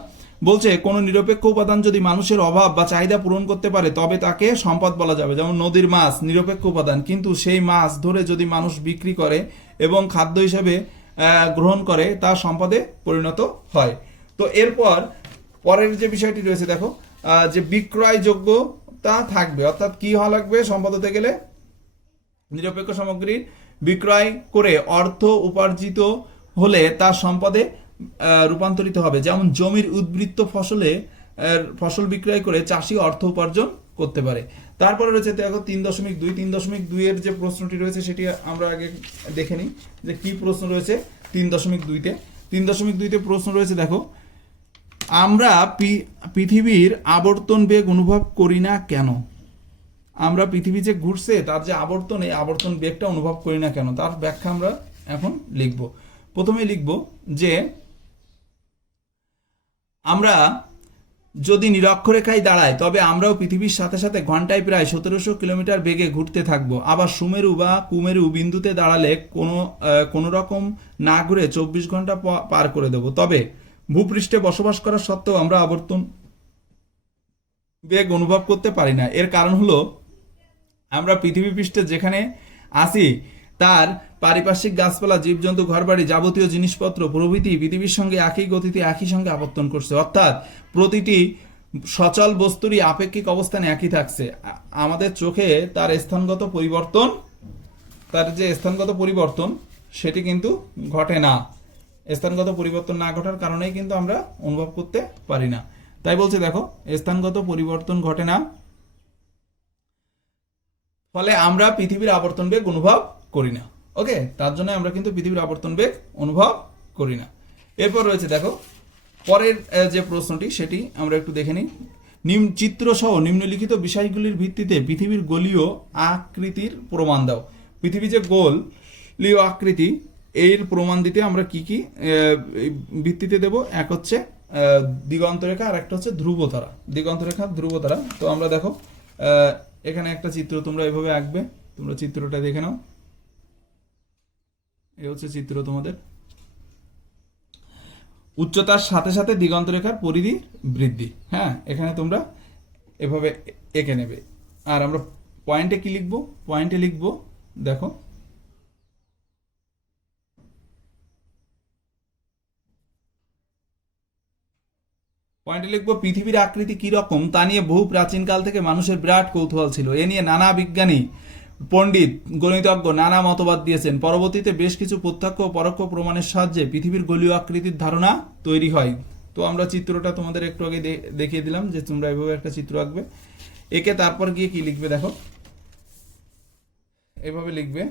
বলছে কোনো নিরপেক্ষ উপাদান যদি মানুষের অভাব বা চাহিদা পূরণ করতে পারে তবে তাকে সম্পদ বলা যাবে। যেমন নদীর মাছ নিরপেক্ষ উপাদান, কিন্তু সেই মাছ ধরে যদি মানুষ বিক্রি করে এবং খাদ্য হিসেবে গ্রহণ করে তা সম্পদে পরিণত হয়। তো এরপর পরের যে বিষয়টি রয়েছে দেখো, যে বিক্রয়যোগ্যতা থাকবে, অর্থাৎ কি হওয়া লাগবে সম্পদ হতে গেলে, নিরপেক্ষ সামগ্রী বিক্রয় করে অর্থ উপার্জিত হলে তা সম্পদে রূপান্তরিত হবে। যেমন জমির উদ্বৃত্ত ফসল বিক্রয় করে চাষি অর্থ উপার্জন করতে পারে। তারপরে রয়েছে দেখো 3.2, 3.2 এর যে প্রশ্নটি রয়েছে সেটি আমরা আগে দেখে নিই যে কি প্রশ্ন রয়েছে 3.2-তে। 3.2-তে প্রশ্ন রয়েছে দেখো, আমরা পৃথিবীর আবর্তন বেগ অনুভব করি না কেন? আমরা পৃথিবী যে ঘুরছে তার যে আবর্তন, এই আবর্তন বেগটা অনুভব করি না কেন, তার ব্যাখ্যা আমরা এখন লিখব। প্রথমে লিখব যে আমরা যদি নিরক্ষরেখায় দাঁড়াই তবে আমরাও পৃথিবীর সাথে সাথে ঘন্টায় প্রায় 1700 কিলোমিটার বেগে ঘুরতে থাকব। আবার সুমেরু বা কুমেরু বিন্দুতে দাঁড়ালে কোনো রকম না ঘুরে 24 ঘন্টা পার করে দেব। তবে ভূপৃষ্ঠে বসবাস করা সত্ত্বেও আমরা আবর্তন বেগ অনুভব করতে পারি না। এর কারণ হলো আমরা পৃথিবী পৃষ্ঠে যেখানে আসি তার পারিপার্শ্বিক গাছপালা, জীবজন্তু, ঘরবাড়ি, যাবতীয় জিনিসপত্র প্রভৃতি পৃথিবীর সঙ্গে একই গতিতে একই সঙ্গে আবর্তন করছে। অর্থাৎ প্রতিটি সচল বস্তুরই আপেক্ষিক অবস্থান একই থাকছে। আমাদের চোখে তার স্থানগত পরিবর্তন সেটি কিন্তু ঘটে না। স্থানগত পরিবর্তন না ঘটার কারণেই কিন্তু আমরা অনুভব করতে পারি না। তাই বলছে দেখো, স্থানগত পরিবর্তন ঘটে না, ফলে আমরা পৃথিবীর আবর্তন বেগ অনুভব করি না। ওকে, তার জন্য আমরা কিন্তু পৃথিবীর আবর্তন বেগ অনুভব করি না। এরপর রয়েছে দেখো পরের যে প্রশ্নটি সেটি আমরা একটু দেখে নিই। চিত্র সহ নিম্নলিখিত বিষয়গুলির ভিত্তিতে পৃথিবীর গোলীয় আকৃতির প্রমাণ দাও। পৃথিবী যে গোলীয় আকৃতি, এর প্রমাণ দিতে আমরা কি কি ভিত্তিতে দেব? এক হচ্ছে দিগন্তরেখা, আর একটা হচ্ছে ধ্রুবতারা। দিগন্তরেখা, ধ্রুবতারা। তো আমরা দেখো এখানে একটা চিত্র তোমরা এভাবে আঁকবে, তোমরা চিত্রটা দেখে নাও। এই হচ্ছে চিত্র তোমাদের। উচ্চতার সাথে সাথে দিগন্তরেখার পরিধি বৃদ্ধি। হ্যাঁ, এখানে তোমরা এভাবে এঁকে নেবে। আর আমরা পয়েন্টে কি লিখবো? পয়েন্টে লিখবো দেখো, পয়েন্টে লিখবো পৃথিবীর আকৃতি কি রকম তা নিয়ে বহু প্রাচীনকাল থেকে মানুষের বিরাট কৌতূহল ছিল। এ নিয়ে নানা বিজ্ঞানী, পণ্ডিত, গণিতজ্ঞ নানা মতবাদ দিয়েছেন। পরবর্তীতে বেশ কিছু প্রত্যক্ষ ও পরোক্ষ প্রমাণের সাহায্যে পৃথিবীর গোলীয় আকৃতির ধারণা তৈরি হয়। তো আমরা চিত্রটা তোমাদের একটু আগে দেখিয়ে দিলাম যে তোমরা এভাবে একটা চিত্র আঁকবে, একে তারপর গিয়ে কি লিখবে দেখো, এভাবে লিখবে।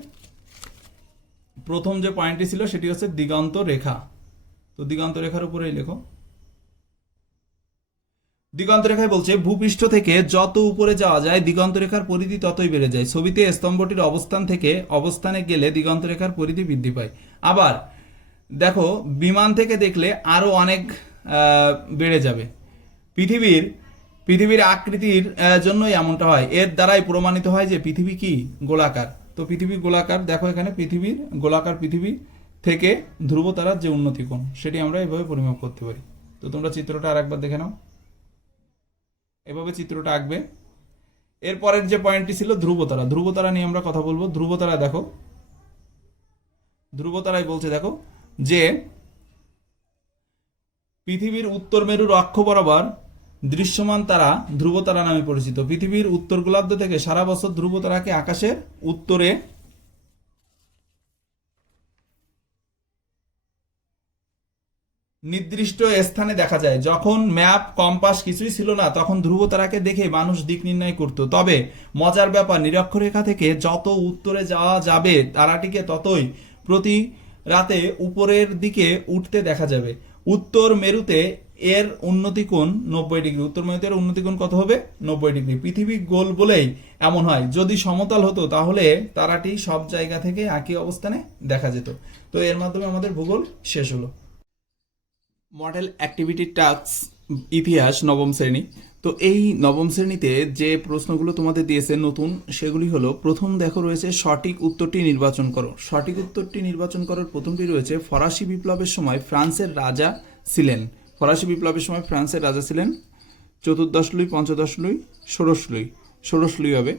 প্রথম যে পয়েন্টটি ছিল সেটি হচ্ছে দিগন্ত রেখা। তো দিগন্ত রেখার উপরেই লেখো। দিগন্ত রেখায় বলছে ভূপৃষ্ঠ থেকে যত উপরে যাওয়া যায় দিগন্ত রেখার পরিধি ততই বেড়ে যায়। ছবিতে স্তম্ভটির অবস্থান থেকে অবস্থানে গেলে দিগন্ত রেখার পরিধি বৃদ্ধি পায়। আবার দেখো বিমান থেকে দেখলে আরো অনেক বেড়ে যাবে। পৃথিবীর আকৃতির জন্যই এমনটা হয়। এর দ্বারাই প্রমাণিত হয় যে পৃথিবী কি গোলাকার। তো পৃথিবী গোলাকার, দেখো এখানে পৃথিবীর গোলাকার, পৃথিবী থেকে ধ্রুবতারার যে উন্নতি কোণ সেটি আমরা এভাবে পরিমাপ করতে পারি। তো তোমরা চিত্রটা আর একবার দেখে নাও, এভাবে চিত্রটা আঁকবে। এরপরের যে পয়েন্টটি ছিল ধ্রুবতারা। ধ্রুবতারা নিয়ে আমরা কথা বলবো। ধ্রুবতারা দেখো, ধ্রুবতারাই বলছে দেখো যে পৃথিবীর উত্তর মেরুর অক্ষ বরাবর দৃশ্যমান তারা ধ্রুবতারা নামে পরিচিত। পৃথিবীর উত্তর গোলার্ধ থেকে সারা বছর ধ্রুবতারাকে আকাশের উত্তরে নির্দিষ্ট স্থানে দেখা যায়। যখন ম্যাপ, কম্পাস কিছুই ছিল না তখন ধ্রুবতারাকে দেখে মানুষ দিক নির্ণয় করত। তবে মজার ব্যাপার, নিরক্ষরেখা থেকে যত উত্তরে যাওয়া যাবে তারাটিকে ততই প্রতি রাতে উপরের দিকে উঠতে দেখা যাবে। উত্তর মেরুতে এর উন্নতি কোণ 90 ডিগ্রি। উত্তর মেরুতে এর উন্নতি কোণ কত হবে? 90 ডিগ্রি। পৃথিবী গোল বলেই এমন হয়। যদি সমতল হতো তাহলে তারাটি সব জায়গা থেকে একই অবস্থানে দেখা যেত। তো এর মাধ্যমে আমাদের ভূগোল শেষ হলো। মডেল অ্যাক্টিভিটি টাস্ক ইতিহাস নবম শ্রেণী। তো এই নবম শ্রেণীতে যে প্রশ্নগুলো তোমাদের দিয়েছে নতুন, সেগুলি হলো, প্রথম দেখো রয়েছে সঠিক উত্তরটি নির্বাচন করো। সঠিক উত্তরটি নির্বাচন করার প্রথমটি রয়েছে ফরাসি বিপ্লবের সময় ফ্রান্সের রাজা ছিলেন ফরাসি বিপ্লবের সময় ফ্রান্সের রাজা ছিলেন চতুর্দশ লুই, পঞ্চদশ লুই, ষোড়শ লুই হবে।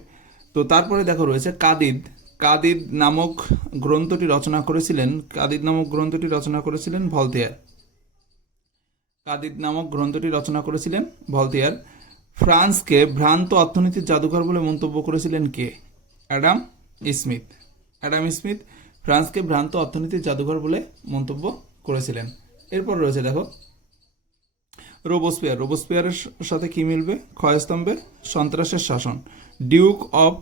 তো তারপরে দেখো রয়েছে কাদিদ। কাদিদ নামক গ্রন্থটি রচনা করেছিলেন ভলতেয়ার। কাদিদ নামক গ্রন্থটি রচনা করেছিলেন ভলতেয়ার। ফ্রান্সকে ভ্রান্ত অর্থনীতির জাদুঘর বলে মন্তব্য করেছিলেন কে? অ্যাডাম স্মিথ ফ্রান্সকে ভ্রান্ত অর্থনীতির জাদুঘর বলে মন্তব্য করেছিলেন। এরপর রয়েছে দেখো রোবোস্পিয়ারের সাথে কি মিলবে? ক্ষয়স্তম্ভে সন্ত্রাসের শাসন। ডিউক অফ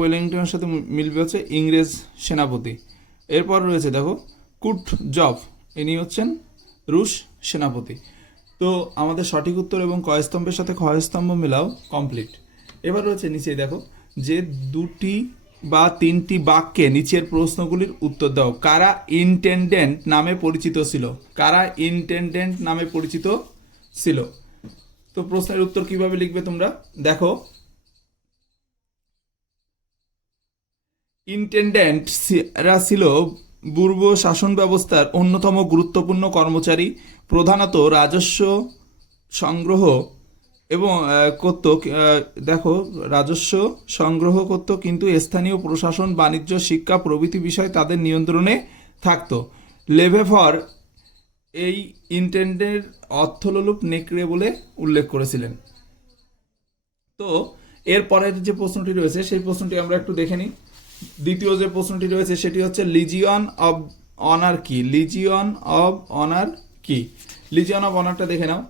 ওয়েলিংটনের সাথে মিলবে হচ্ছে ইংরেজ সেনাপতি। এরপর রয়েছে দেখো কুটজভ, ইনি হচ্ছেন রুশ সেনাপতি। তো আমাদের সঠিক উত্তর এবং ক্ষয়স্তম্ভের সাথে ক্ষয়স্তম্ভ মেলাও কমপ্লিট। এবার রয়েছে নিচে দেখো যে 2টি বা 3টি বাক্যে নিচের প্রশ্নগুলির উত্তর দাও। কারা ইন্টেন্ডেন্ট নামে পরিচিত ছিল? তো প্রশ্নের উত্তর কিভাবে লিখবে তোমরা দেখো। ইন্টেন্ডেন্টরা ছিল পূর্ব শাসন ব্যবস্থার অন্যতম গুরুত্বপূর্ণ কর্মচারী, প্রধানত রাজস্ব সংগ্রহ করত, কিন্তু স্থানীয় প্রশাসন, বাণিজ্য, শিক্ষা প্রভৃতি বিষয় তাদের নিয়ন্ত্রণে থাকতো। লেভেফর এই ইন্টেন্ডেন্টের অর্থলোলুপ নেকড়ে বলে উল্লেখ করেছিলেন। তো এর পরের যে প্রশ্নটি রয়েছে সেই প্রশ্নটি আমরা একটু দেখে নিই। দ্বিতীয় যে প্রশ্নটি রয়েছে সেটি হচ্ছে লিজিয়ন অব অনার কি? লিজিয়ন অব অনারটা দেখে নাও।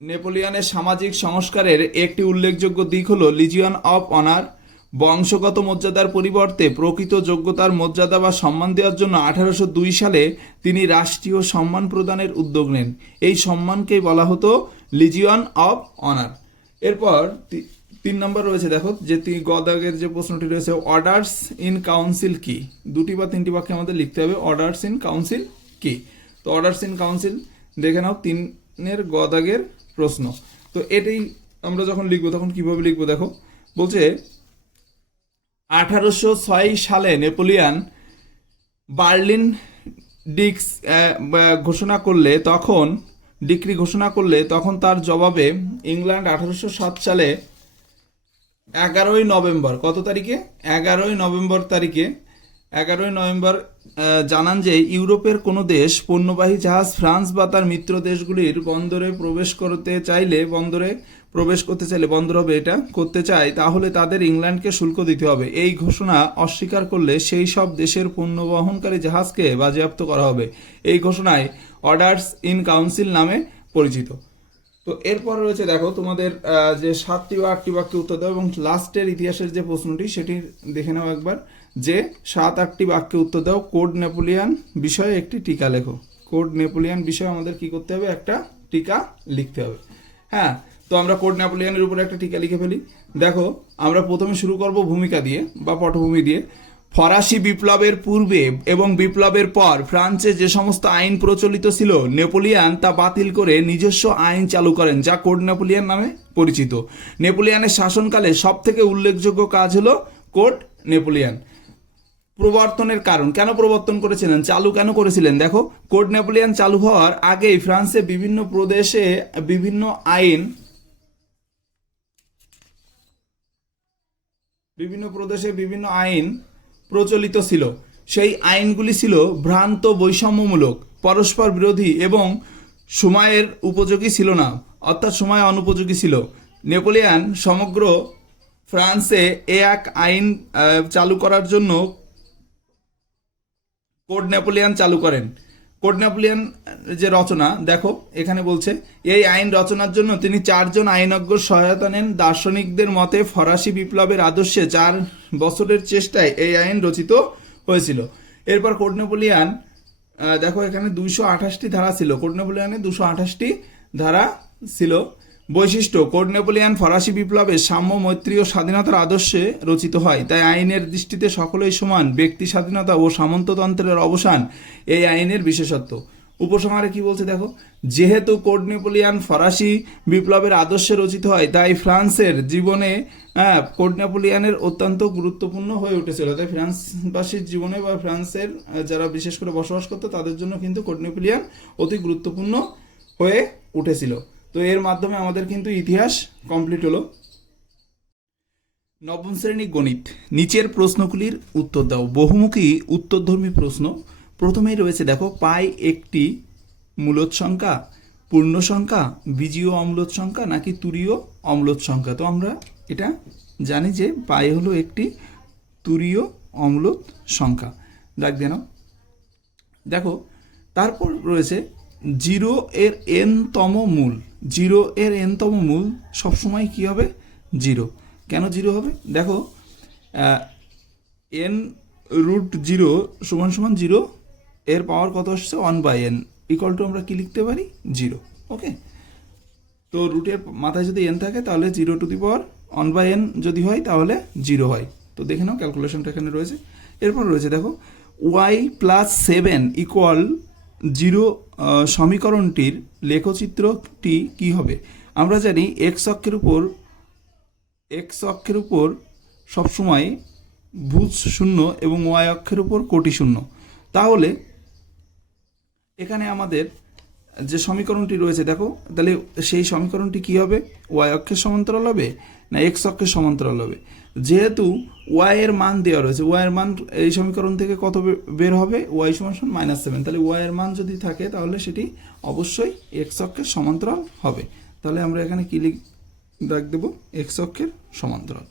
নেপোলিয়নের সামাজিক সংস্কারের একটি উল্লেখযোগ্য দিক হল লিজিয়ন অব অনার। বংশগত মর্যাদার পরিবর্তে প্রকৃত যোগ্যতার মর্যাদা বা সম্মান দেওয়ার জন্য 1802 সালে তিনি রাষ্ট্রীয় সম্মান প্রদানের উদ্যোগ নেন। এই সম্মানকেই বলা হতো লিজিয়ন অব অনার। এরপর 3 নম্বর রয়েছে দেখো যে গদাগের যে প্রশ্নটি রয়েছে, অর্ডার্স ইন কাউন্সিল কি? 2টি বা 3টি বাক্যে আমাদের লিখতে হবে অর্ডার্স ইন কাউন্সিল কি। তো অর্ডার্স ইন কাউন্সিল দেখে নাও 3-এর গদাগের প্রশ্ন। তো এটাই আমরা যখন লিখবো তখন কিভাবে লিখবো দেখো, বলছে 1806 সালে নেপোলিয়ন বার্লিন ডিক্রি ঘোষণা করলে তখন তার জবাবে ইংল্যান্ড 1807 সালে 11ই নভেম্বর জানান যে ইউরোপের কোনো দেশ পণ্যবাহী জাহাজ ফ্রান্স বা তার মিত্র দেশগুলির বন্দরে প্রবেশ করতে চাইলে তাহলে তাদের ইংল্যান্ডকে শুল্ক দিতে হবে। এই ঘোষণা অস্বীকার করলে সেই সব দেশের পণ্য বহনকারী জাহাজকে বাজেয়াপ্ত করা হবে। এই ঘোষণায় অর্ডার্স ইন কাউন্সিল নামে পরিচিত। তো এরপর রয়েছে দেখো তোমাদের যে 7টি বা 8টি বাক্যে উত্তর দাও এবং লাস্টের ইতিহাসের যে প্রশ্নটি সেটি দেখে নাও একবার, যে 7-8টি বাক্যে উত্তর দাও। কোড নেপোলিয়ন বিষয়ে একটি টিকা লেখো। কোড নেপোলিয়ন বিষয়ে আমাদের কি করতে হবে? একটা টিকা লিখতে হবে। হ্যাঁ, তো আমরা কোড নেপোলিয়নের উপরে একটা টিকা লিখে ফেলি। দেখো আমরা প্রথমে শুরু করব ভূমিকা দিয়ে বা পটভূমি দিয়ে। ফরাসি বিপ্লবের পূর্বে এবং বিপ্লবের পর ফ্রান্সে যে সমস্ত আইন প্রচলিত ছিল নেপোলিয়ন তা বাতিল করে নিজস্ব আইন চালু করেন, যা কোড নেপোলিয়ন নামে পরিচিত। নেপোলিয়নের শাসনকালে সবথেকে উল্লেখযোগ্য কাজ হলো কোড নেপোলিয়ন। প্রবর্তনের কারণ, কেন প্রবর্তন করেছিলেন, চালু কেন করেছিলেন? দেখো, কোড নেপোলিয়ন চালু হওয়ার আগেই ফ্রান্সে বিভিন্ন প্রদেশে বিভিন্ন আইন প্রচলিত ছিল। সেই আইনগুলি ছিল ভ্রান্ত, বৈষম্যমূলক, পরস্পর বিরোধী এবং সময়ের উপযোগী ছিল না, অর্থাৎ সময় অনুপযোগী ছিল। নেপোলিয়ন সমগ্র ফ্রান্সে এক আইন চালু করার জন্য কোড নেপোলিয়ন চালু করেন। কোড নেপোলিয়ন যে রচনা দেখো এখানে বলছে, এই আইন রচনার জন্য তিনি 4 জন আইনজ্ঞর সহায়তা নেন। দার্শনিকদের মতে ফরাসি বিপ্লবের আদর্শে 4 বছরের চেষ্টায় এই আইন রচিত হয়েছিল। এরপর কোড নেপোলিয়ন দেখো এখানে 228টি ধারা ছিল। কোড নেপোলিয়নে 228টি ধারা ছিল। বৈশিষ্ট্য, কোড নেপোলিয়ন ফরাসি বিপ্লবে সাম্য, মৈত্রী ও স্বাধীনতার আদর্শে রচিত হয়, তাই আইনের দৃষ্টিতে সকলেই সমান। ব্যক্তি স্বাধীনতা ও সামন্ততন্ত্রের অবসান এই আইনের বিশেষত্ব। উপসংহারে কি বলছে দেখো, যেহেতু কোড নেপোলিয়ান ফরাসি বিপ্লবের আদর্শে রচিত হয় তাই ফ্রান্সের জীবনে কোড নেপোলিয়ানের অত্যন্ত গুরুত্বপূর্ণ হয়ে উঠেছিল। তাই ফ্রান্সবাসীর জীবনে বা ফ্রান্সের যারা বিশেষ করে বসবাস করতো তাদের জন্য কিন্তু কোড নেপোলিয়ান অতি গুরুত্বপূর্ণ হয়ে উঠেছিল। তো এর মাধ্যমে আমাদের কিন্তু ইতিহাস কমপ্লিট হলো। নবম শ্রেণী গণিত, নিচের প্রশ্নগুলির উত্তর দাও। বহুমুখী উত্তরধর্মী প্রশ্ন। প্রথমেই রয়েছে দেখো, পাই একটি মূলদ সংখ্যা, পূর্ণ সংখ্যা, বীজীয় অম্লত সংখ্যা নাকি তুরীয় অম্লত সংখ্যা? তো আমরা এটা জানি যে পাই হলো একটি তুরীয় অম্লত সংখ্যা। দাগ দিয়ে নাও। দেখো তারপর রয়েছে 0 এর n-তম মূল। 0 এর n-তম মূল সবসময় কি হবে? 0। কেন 0 হবে? দেখো n√0 সমান সমান 0, এর পাওয়ার কত আসছে? 1/n ইকুয়াল টু আমরা কি লিখতে পারি? 0। ওকে, তো রুটের মাথায় যদি n থাকে তাহলে 0⁴1/n যদি হয় তাহলে 0 হয়। তো দেখে নাও, ক্যালকুলেশনটা এখানে রয়েছে। এরপর রয়েছে দেখো, y+7 ইকুয়াল 0 সমীকরণটির লেখচিত্রটি কি হবে? আমরা জানি x অক্ষের উপর সবসময় ভুজ শূন্য এবং y অক্ষের উপর কোটি শূন্য। তাহলে এখানে আমাদের যে সমীকরণটি রয়েছে দেখো, তাহলে সেই সমীকরণটি কি হবে? y অক্ষের সমান্তরাল হবে না x অক্ষের সমান্তরাল হবে? যেহেতু y এর মান দেওয়া রয়েছে, y এর মান এই সমীকরণ থেকে কত বের হবে? y সমান -7। তাহলে y এর মান যদি থাকে তাহলে সেটি অবশ্যই x অক্ষের সমান্তরাল হবে। তাহলে আমরা এখানে কি দাগ দেবো? x অক্ষের সমান্তরাল।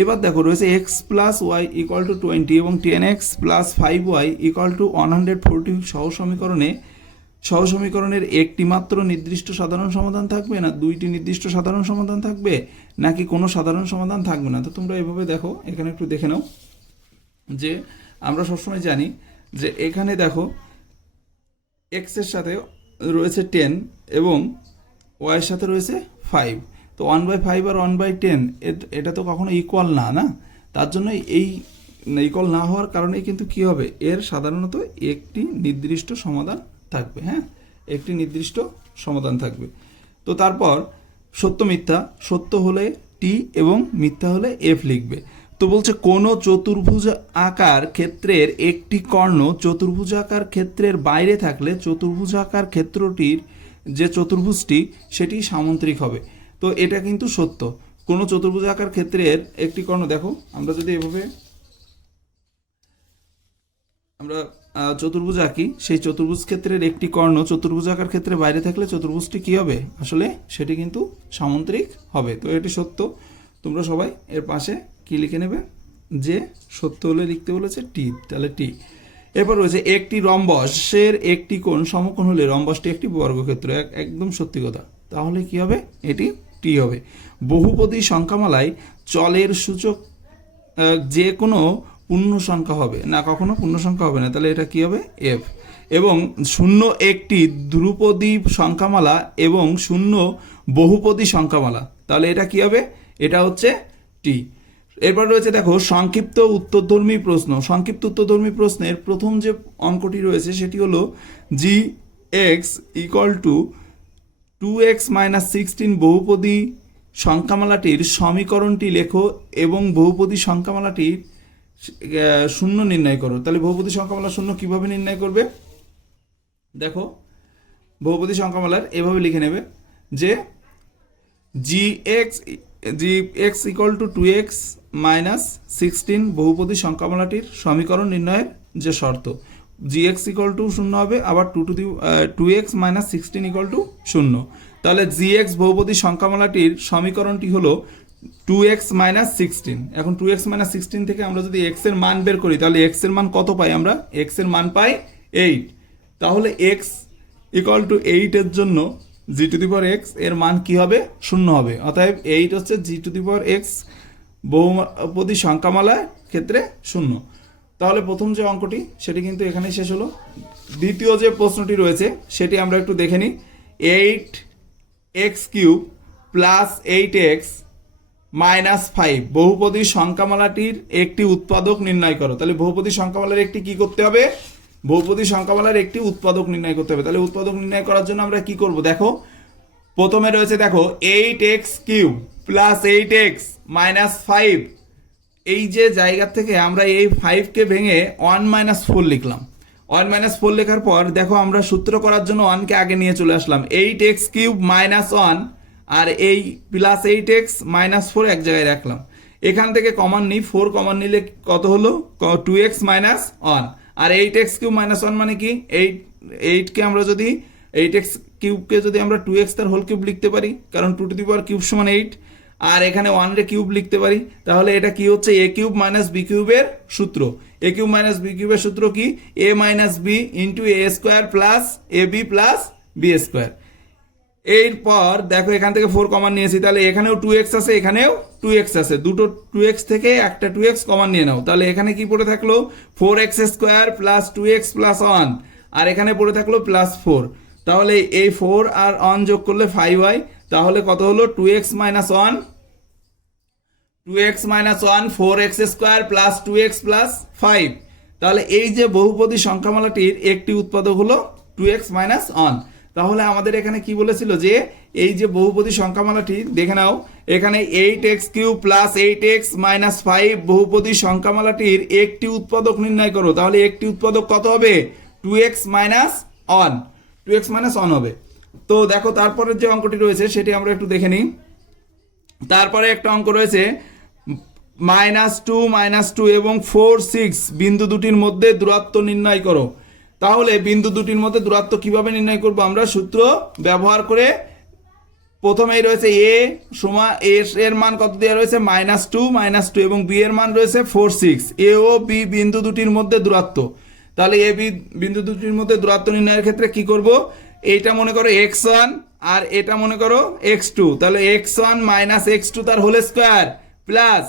এবার দেখো রয়েছে x + y = 20 এবং 10x + 5y = 140 সহ সমীকরণের একটি মাত্র নির্দিষ্ট সাধারণ সমাধান থাকবে না দুইটি নির্দিষ্ট সাধারণ সমাধান থাকবে নাকি কোনো সাধারণ সমাধান থাকবে না? তো তোমরা এভাবে দেখো, এখানে একটু দেখে নাও যে আমরা সবসময় জানি যে এখানে দেখো x এর সাথে রয়েছে 10 এবং y এর সাথে রয়েছে 5। তো 1/5 আর 1/10 এটা তো কখনো ইকুয়াল না। তার জন্য এই ইকুয়াল না হওয়ার কারণে কিন্তু কি হবে? এর সাধারণত একটি নির্দিষ্ট সমাধান থাকবে। হ্যাঁ, একটি নির্দিষ্ট সমাধান থাকবে। তো তারপর সত্য মিথ্যা, সত্য হলে টি এবং মিথ্যা হলে এফ লিখবে। তো বলছে কোনো চতুর্ভুজ আকার ক্ষেত্রের একটি কর্ণ চতুর্ভুজাকার ক্ষেত্রের বাইরে থাকলে চতুর্ভুজাকার ক্ষেত্রটির যে চতুর্ভুজটি সেটি সামন্ত্রিক হবে। তো এটা কিন্তু সত্য। কোনো চতুর্ভুজাকার ক্ষেত্রের একটি কর্ণ, দেখো আমরা যদি এভাবে আমরা চতুর্ভুজ আঁকি, সেই চতুর্ভুজ ক্ষেত্রের একটি কর্ণ চতুর্ভুজাকার ক্ষেত্রে বাইরে থাকলে চতুর্ভুজটি কি হবে? আসলে সেটি কিন্তু সামন্ত্রিক হবে। তো এটি সত্য। তোমরা সবাই এর পাশে কি লিখে নেবে? যে সত্য হলে লিখতে বলেছে টি, তাহলে টি। এরপর রয়েছে একটি রম্বসের একটি কোণ সমকোণ হলে রম্বসটি একটি বর্গক্ষেত্র। একদম সত্যি কথা। তাহলে কি হবে? এটি টি হবে। বহুপদী সংখ্যামালায় চলের সূচক যে কোনো পূর্ণ সংখ্যা হবে না, কখনো পূর্ণ সংখ্যা হবে না। তাহলে এটা কি হবে? এফ। এবং 0 একটি ধ্রুপদী সংখ্যামালা এবং 0 বহুপদী সংখ্যামালা। তাহলে এটা কি হবে? এটা হচ্ছে টি। এরপর রয়েছে দেখো সংক্ষিপ্ত উত্তরধর্মী প্রশ্ন। সংক্ষিপ্ত উত্তরধর্মী প্রশ্নের প্রথম যে অঙ্কটি রয়েছে সেটি হলো gx = 2x - 16 বহুপদী সংখ্যামালাটির সমীকরণটি লেখো এবং বহুপদী সংখ্যামালাটির শূন্য নির্ণয় করো। তাহলে বহুপদী সংখ্যামালার শূন্য কিভাবে নির্ণয় করবে? দেখো বহুপদী সংখ্যামালার এভাবে লিখে নেবে যে gx = 2x - 16 বহুপদী সংখ্যামালাটির সমীকরণ নির্ণয়ের যে শর্ত, gx = 0 হবে, আবার 2x - 16 = 0। তাহলে gx বহুপদী সংখ্যামালাটির সমীকরণটি হলো 2x - 16। এখন 2x - 16 থেকে আমরা যদি x এর মান বের করি তাহলে x এর মান কত পাই? আমরা x এর মান পাই 8। তাহলে x = 8 এর জন্য g⁴x এর মান কি হবে? 0 হবে। অতএব 8 হচ্ছে g⁴x বহুপদী সংখ্যামালার ক্ষেত্রে 0। তাহলে প্রথম যে অঙ্কটি সেটি কিন্তু এখানেই শেষ হলো। দ্বিতীয় যে প্রশ্নটি রয়েছে সেটি আমরা একটু দেখে নিই। 8x³ + 8x - 5 বহুপদী সংখ্যামালাটির একটি উৎপাদক নির্ণয় করো। তাহলে বহুপদী সংখ্যামালার একটি কি করতে হবে? বহুপদী সংখ্যামালার একটি উৎপাদক নির্ণয় করতে হবে। তাহলে উৎপাদক নির্ণয় করার জন্য আমরা কি করব, দেখো প্রথমে রয়েছে দেখো 8x³ প্লাস 8x মাইনাস 5, এই যে জায়গা থেকে আমরা এই 5কে ভেঙে 1 - 4 লিখলাম। 1 - 4 লেখার পর দেখো আমরা সূত্র করার জন্য 1কে আগে নিয়ে চলে আসলাম, 8x³ মাইনাস 1 আর এই প্লাস 8x মাইনাস 4 এক জায়গায় রাখলাম। এখান থেকে কমন নিই, 4 কমন নিলে কত হলো 2x মাইনাস 1, আর 8x³ মাইনাস 1 মানে কি 8কে আমরা যদি 8x³ যদি আমরা 2x তার হোল কিউব লিখতে পারি, কারণ 2³ সমান 8, আর এখানে 1 রে কিউব লিখতে পারি, তাহলে এটা কি হচ্ছে a³ মাইনাস b³ এর সূত্র। a³ মাইনাস b³ এর সূত্র কি a minus b into a² plus ab plus b²। এরপর দেখো এখান থেকে 4 কমন নিয়েছি, তাহলে এখানেও 2x আছে, এখানেও 2x আছে, দুটো 2x থেকে একটা 2x কমন নিয়ে নাও, তাহলে এখানে কি পড়ে থাকলো 4x² প্লাস 2x প্লাস 1, আর এখানে পড়ে থাকলো প্লাস 4, তাহলে এই 4 আর 1 যোগ করলে 5 হয়, তাহলে কত হলো 2x minus 1 4x² plus 2x plus 5। তাহলে এই যে বহুপদী সংখ্যামালাটির একটি উৎপাদক হলো 2x মাইনাস 1। তাহলে আমাদের এখানে কি বলেছিল যে এই যে বহুপদী সংখ্যামালাটি দেখে নাও, এখানে 8x³ প্লাস 8x মাইনাস 5 বহুপদী সংখ্যামালাটির একটি উৎপাদক নির্ণয় করো। তাহলে একটি উৎপাদক কত হবে 2x মাইনাস 1, 2x মাইনাস 1 হবে। তো দেখো তারপরের যে অঙ্কটি রয়েছে সেটি আমরা একটু দেখে নিই। তারপরে একটা অঙ্ক রয়েছে -2 এবং 4 6 বিন্দু দুটির মধ্যে দূরত্ব নির্ণয় করো। তাহলে বিন্দু দুটির মধ্যে দূরত্ব কিভাবে নির্ণয় করব, আমরা সূত্র ব্যবহার করে প্রথমেই রয়েছে a সমান এর মান কত দেওয়া রয়েছে -2 এবং b এর মান রয়েছে 4 6, a ও b বিন্দু দুটির মধ্যে দূরত্ব। তাহলে a b বিন্দু দুটির মধ্যে দূরত্ব নির্ণয়ের ক্ষেত্রে কি করব, এইটা মনে করো x1 আর এটা মনে করো x2, তাহলে x1 মাইনাস x2 তার whole square plus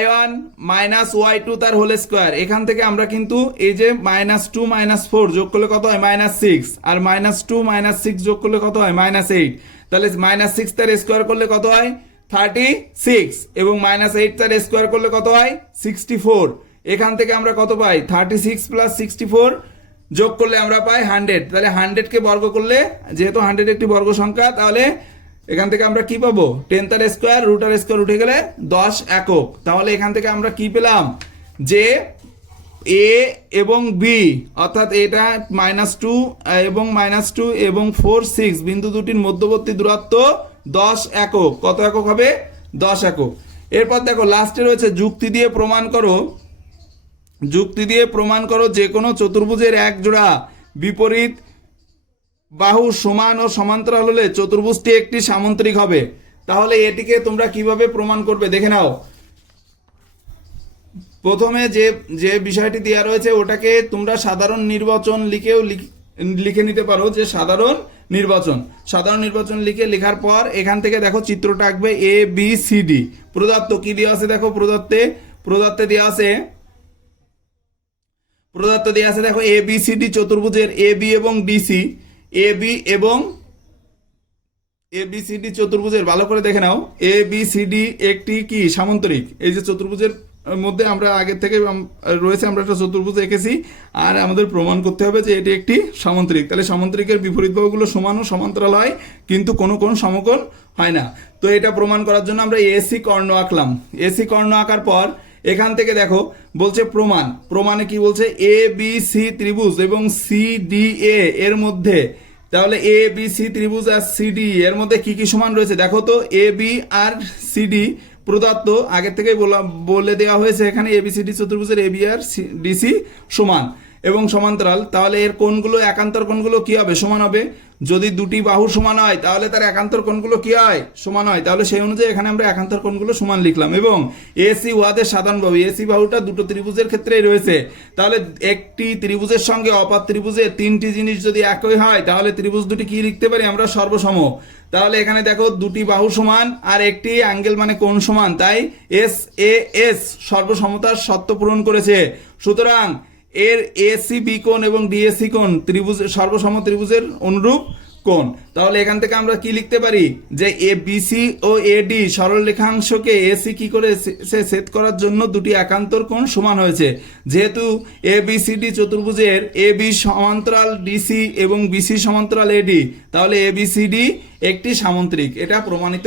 y1 minus y2 তার হোল স্কোয়ার। এখান থেকে আমরা কিন্তু এই যে -2 - 4 যোগ করলে কত হয় -6, আর -2 - 6 যোগ করলে কত হয় -8, তাহলে -6 তার স্কোয়ার করলে কত হয় 36, এবং -8 তার স্কোয়ার করলে কত হয় 64। এখান থেকে আমরা কত পাই 36 প্লাস 64 যোগ করলে আমরা পাই 100। তাহলে 100কে বর্গ করলে, যেহেতু 100 একটি বর্গ সংখ্যা, তাহলে এখান থেকে আমরা কি পাবো 10 তার স্কোয়ার, রুটার স্কোয়ার উঠে গেলে 10 একক। তাহলে এখান থেকে আমরা কি পেলাম যে a এবং b অর্থাৎ এটা -2 এবং -2 এবং 4 6 বিন্দু দুটির মধ্যবর্তী দূরত্ব 10 একক। কত একক হবে 10 একক। এরপর দেখো লাস্টে রয়েছে যুক্তি দিয়ে প্রমাণ করো, যুক্তি দিয়ে প্রমাণ করো যে কোনো চতুর্ভুজের এক জোড়া বিপরীত বাহু সমান ও সমান্তরাল হলে চতুর্ভুজটি একটি সামান্তরিক হবে। তাহলে এটিকে তোমরা কিভাবে প্রমাণ করবে দেখে নাও। প্রথমে যে বিষয়টি দেওয়া রয়েছে ওটাকে তোমরা সাধারণ নির্বাচন লিখে নিতে পারো, যে সাধারণ নির্বাচন লিখে লেখার পর এখান থেকে দেখো চিত্রটা আঁকবে a b c d। প্রদত্ত কি দেওয়া আছে দেখো, প্রদত্তে দেওয়া আছে দেখো এ বি সি ডি চতুর্ভুজের এ বি এবং DC, A B C D চতুর্ভুজের ভালো করে দেখে নাও, এ বি সি ডি একটি কি সামান্তরিক। এই যে চতুর্ভুজের মধ্যে আমরা আগের থেকে রয়েছে, আমরা একটা চতুর্ভুজ এঁকেছি, আর আমাদের প্রমাণ করতে হবে যে এটি একটি সামান্তরিক। তাহলে সামান্তরিকের বিপরীত বাহুগুলো সমান ও সমান্তরাল হয়, কিন্তু কোনো সমকোণ হয় না। তো এটা প্রমাণ করার জন্য আমরা এসি কর্ণ আঁকলাম। এসি কর্ণ আঁকার পর এখান থেকে দেখো বলছে প্রমাণে কি বলছে, এ বি সি ত্রিভুজ এবং সি ডি এর মধ্যে, তাহলে এ বি সি ত্রিভুজ আর সি ডি এর মধ্যে কি কি সমান রয়েছে দেখো তো। A B R C D প্রদত্ত, আগে থেকে বলে দেওয়া হয়েছে এখানে এবিসিডি চতুর্ভুজের এ বি আর ডিসি সমান এবং সমান্তরাল। তাহলে এর কোণগুলো একান্তর কোণগুলো কি হবে সমান হবে। যদি দুটি বাহু সমান হয় তাহলে তার একান্তর কোণগুলো কি হয় সমান হয়। তাহলে সেই অনুযায়ী এখানে আমরা একান্তর কোণগুলো সমান লিখলাম। এবং এসি উহাদের সাধারণ বাহু, এসি বাহুটা দুটো ত্রিভুজের ক্ষেত্রেই রয়েছে। তাহলে একটি ত্রিভুজের সঙ্গে অপর ত্রিভুজের তিনটি জিনিস যদি একই হয় তাহলে ত্রিভুজ দুটি কি লিখতে পারি আমরা সর্বসম। তাহলে এখানে দেখো দুটি বাহু সমান আর একটি অ্যাঙ্গেল মানে কোণ সমান, তাই এস এ এস সর্বসমতার শর্ত পূরণ করেছে। সুতরাং এর এসি বি কোণ এবং ডিএসি কোণ ত্রিভুজ সর্বসম ত্রিভুজের অনুরূপ কোণ। তাহলে এখান থেকে আমরা কি লিখতে পারি যে এ বিসি ও এডি সরল রেখাংশকে এসি কি করে ছেদ করার জন্য দুটি একান্তর কোণ সমান হয়েছে। যেহেতু এ বি সি ডি চতুর্ভুজের এ বি সমান্তরাল ডিসি এবং বিসি সমান্তরাল এডি, তাহলে এ বি সি ডি একটি সামন্ত্রিক, এটা প্রমাণিত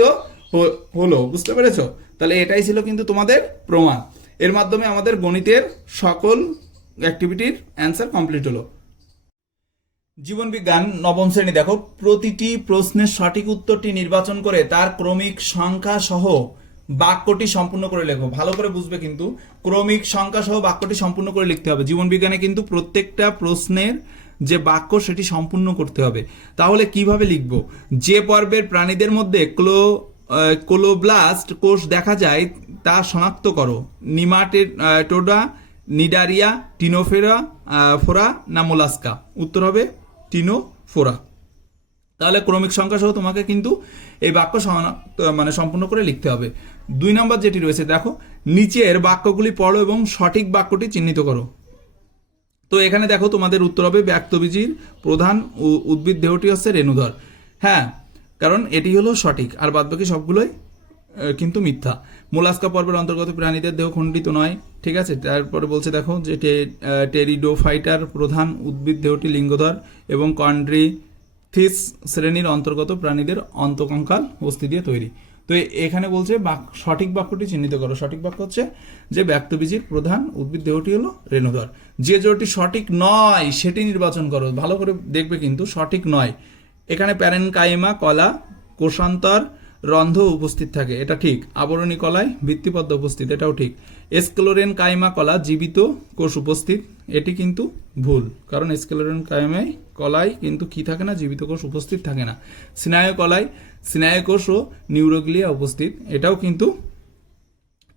হলো। বুঝতে পেরেছো? তাহলে এটাই ছিল কিন্তু তোমাদের প্রমাণ। এর মাধ্যমে আমাদের গণিতের সকল অ্যাক্টিভিটির অ্যান্সার কমপ্লিট হলো। জীবন বিজ্ঞান নবম শ্রেণী দেখো, প্রতিটি প্রশ্নের সঠিক উত্তরটি নির্বাচন করে তার ক্রমিক সংখ্যা সহ বাক্যটি সম্পূর্ণ করে লেখো। ভালো করে বুঝবে কিন্তু, ক্রমিক সংখ্যা সহ বাক্যটি সম্পূর্ণ করে লিখতে হবে। জীবন বিজ্ঞানে কিন্তু প্রত্যেকটা প্রশ্নের যে বাক্য সেটি সম্পূর্ণ করতে হবে। তাহলে কিভাবে লিখবো? যে পর্বের প্রাণীদের মধ্যে ক্লোব্লাস্ট কোষ দেখা যায় তা শনাক্ত করো। নিমাটোডা, নিডারিয়া, টিনোফোরা ফোরা না মোলাস্কা? উত্তর হবে টিনোফোরা। তাহলে ক্রমিক সংখ্যা সহ তোমাকে কিন্তু এই বাক্য সম্পূর্ণ করে লিখতে হবে। 2 নম্বর যেটি রয়েছে দেখো, নিচের বাক্যগুলি পড়ো এবং সঠিক বাক্যটি চিহ্নিত করো। তো এখানে দেখো তোমাদের উত্তর হবে ব্যক্তবীজির প্রধান উদ্ভিদ দেহটি হচ্ছে রেণুধর। হ্যাঁ, কারণ এটি হলো সঠিক, আর বাদবাকি সবগুলোই কিন্তু মিথ্যা। মোলাস্কা পর্বের অন্তর্গত প্রাণীদের দেহ খণ্ডিত নয়। ঠিক আছে, তারপরে বলছে দেখো যে টেরিডোফাইটার প্রধান উদ্ভিদ দেহটি লিঙ্গধর এবং কন্ড্রিথিস শ্রেণীর অন্তর্গত প্রাণীদের অন্তকঙ্কাল অস্থি দিয়ে তৈরি। তো এখানে বলছে সঠিক বাক্যটি চিহ্নিত করো। সঠিক বাক্য হচ্ছে যে ব্যক্তবীজির প্রধান উদ্ভিদ দেহটি হলো রেণুধর। যে জোড়টি সঠিক নয় সেটি নির্বাচন করো। ভালো করে দেখবে কিন্তু, সঠিক নয়। এখানে প্যারেনকাইমা কলা কোষান্তর রন্ধ্র উপস্থিত থাকে, এটা ঠিক। আবরণী কলায় ভিত্তিপদ্ম উপস্থিত, এটাও ঠিক। স্ক্লেরেন কাইমা কলা জীবিত কোষ উপস্থিত, এটি কিন্তু ভুল, কারণ স্ক্লেরেন কাইমায় কলায় কিন্তু কি থাকে না, জীবিত কোষ উপস্থিত থাকে না। স্নায়ু কলায় স্নায়ু কোষ ও নিউরোগ্লিয়া উপস্থিত, এটাও কিন্তু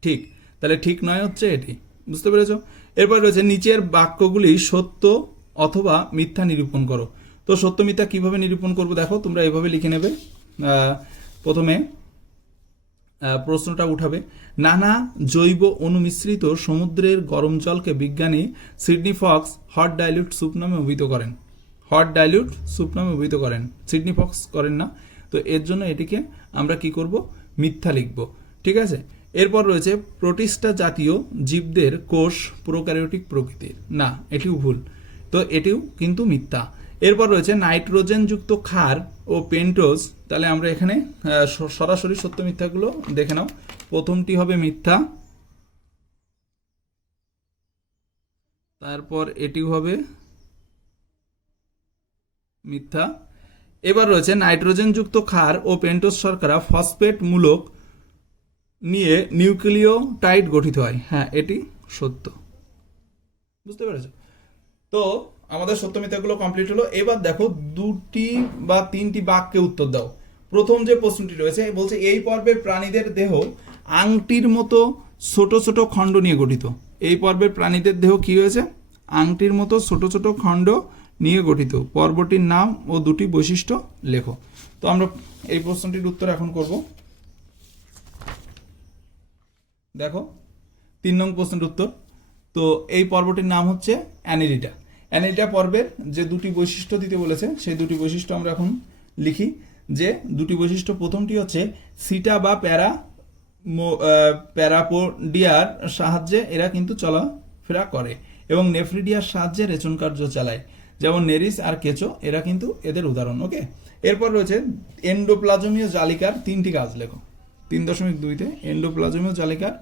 ঠিক। তাহলে ঠিক নয় হচ্ছে এটি। বুঝতে পেরেছ? এরপর রয়েছে নিচের বাক্যগুলি সত্য অথবা মিথ্যা নিরূপণ করো। তো সত্য মিথ্যা কিভাবে নিরূপণ করবো দেখো, তোমরা এভাবে লিখে নেবে। প্রথমে প্রশ্নটা উঠাবে, নানা জৈব অনুমিশ্রিত সমুদ্রের গরম জলকে বিজ্ঞানী Sydney Fox hot dilute soup নামে অভিহিত করেন। হট ডাইলিউট স্যুপ নামে অভিহিত করেন, সিডনি ফক্স করেন না। তো এর জন্য এটিকে আমরা কি করব, মিথ্যা লিখব। ঠিক আছে। এরপর রয়েছে প্রোটিস্টা জাতীয় জীবদের কোষ প্রোক্যারিওটিক প্রকৃতির, না এটিও ভুল, তো এটিও কিন্তু মিথ্যা। এরপর রয়েছে নাইট্রোজেনযুক্ত ক্ষার ও পেন্টোজ, তাহলে আমরা এখানে সরাসরি সত্য মিথ্যাগুলো দেখে নাও। প্রথমটি হবে মিথ্যা, তারপর এটিও হবে মিথ্যা। এবার রয়েছে নাইট্রোজেনযুক্ত ক্ষার ও পেন্টোজ শর্করা ফসফেট মূলক নিয়ে নিউক্লিওটাইড গঠিত হয়, হ্যাঁ এটি সত্য। বুঝতে পেরেছো? তো আমাদের সত্য মিথ্যাগুলো কমপ্লিট হলো। এবার দেখো 2টি বা 3টি বাক্যে উত্তর দাও। প্রথম যে প্রশ্নটি রয়েছে বলছে, এই পর্বের প্রাণীদের দেহ আংটির মতো ছোট ছোট খণ্ড নিয়ে গঠিত। এই পর্বের প্রাণীদের দেহ কি হয়েছে, আংটির মতো ছোট ছোট খণ্ড নিয়ে গঠিত। পর্বটির নাম ও 2টি বৈশিষ্ট্য লেখো। তো আমরা এই প্রশ্নটির উত্তর এখন করব। দেখো 3 নং প্রশ্নের উত্তর। তো এই পর্বটির নাম হচ্ছে অ্যানিলিটা। অ্যানিলিটা পর্বের যে 2টি বৈশিষ্ট্য দিতে বলেছে সেই 2টি বৈশিষ্ট্য আমরা এখন লিখি। যে 2টি বৈশিষ্ট্য, প্রথমটি হচ্ছে সিটা বা প্যারাপোডিয়ার সাহায্যে এরা কিন্তু চলাফেরা করে এবং নেফ্রিডিয়ার সাহায্যে রেচন কার্য চালায়, যেমন নেরিস আর কেঁচো, এরা কিন্তু এদের উদাহরণ। ওকে। এরপর রয়েছে এন্ডোপ্লাজমীয় জালিকার 3টি কাজ লেখো। 3.2-তে এন্ডোপ্লাজমীয় জালিকার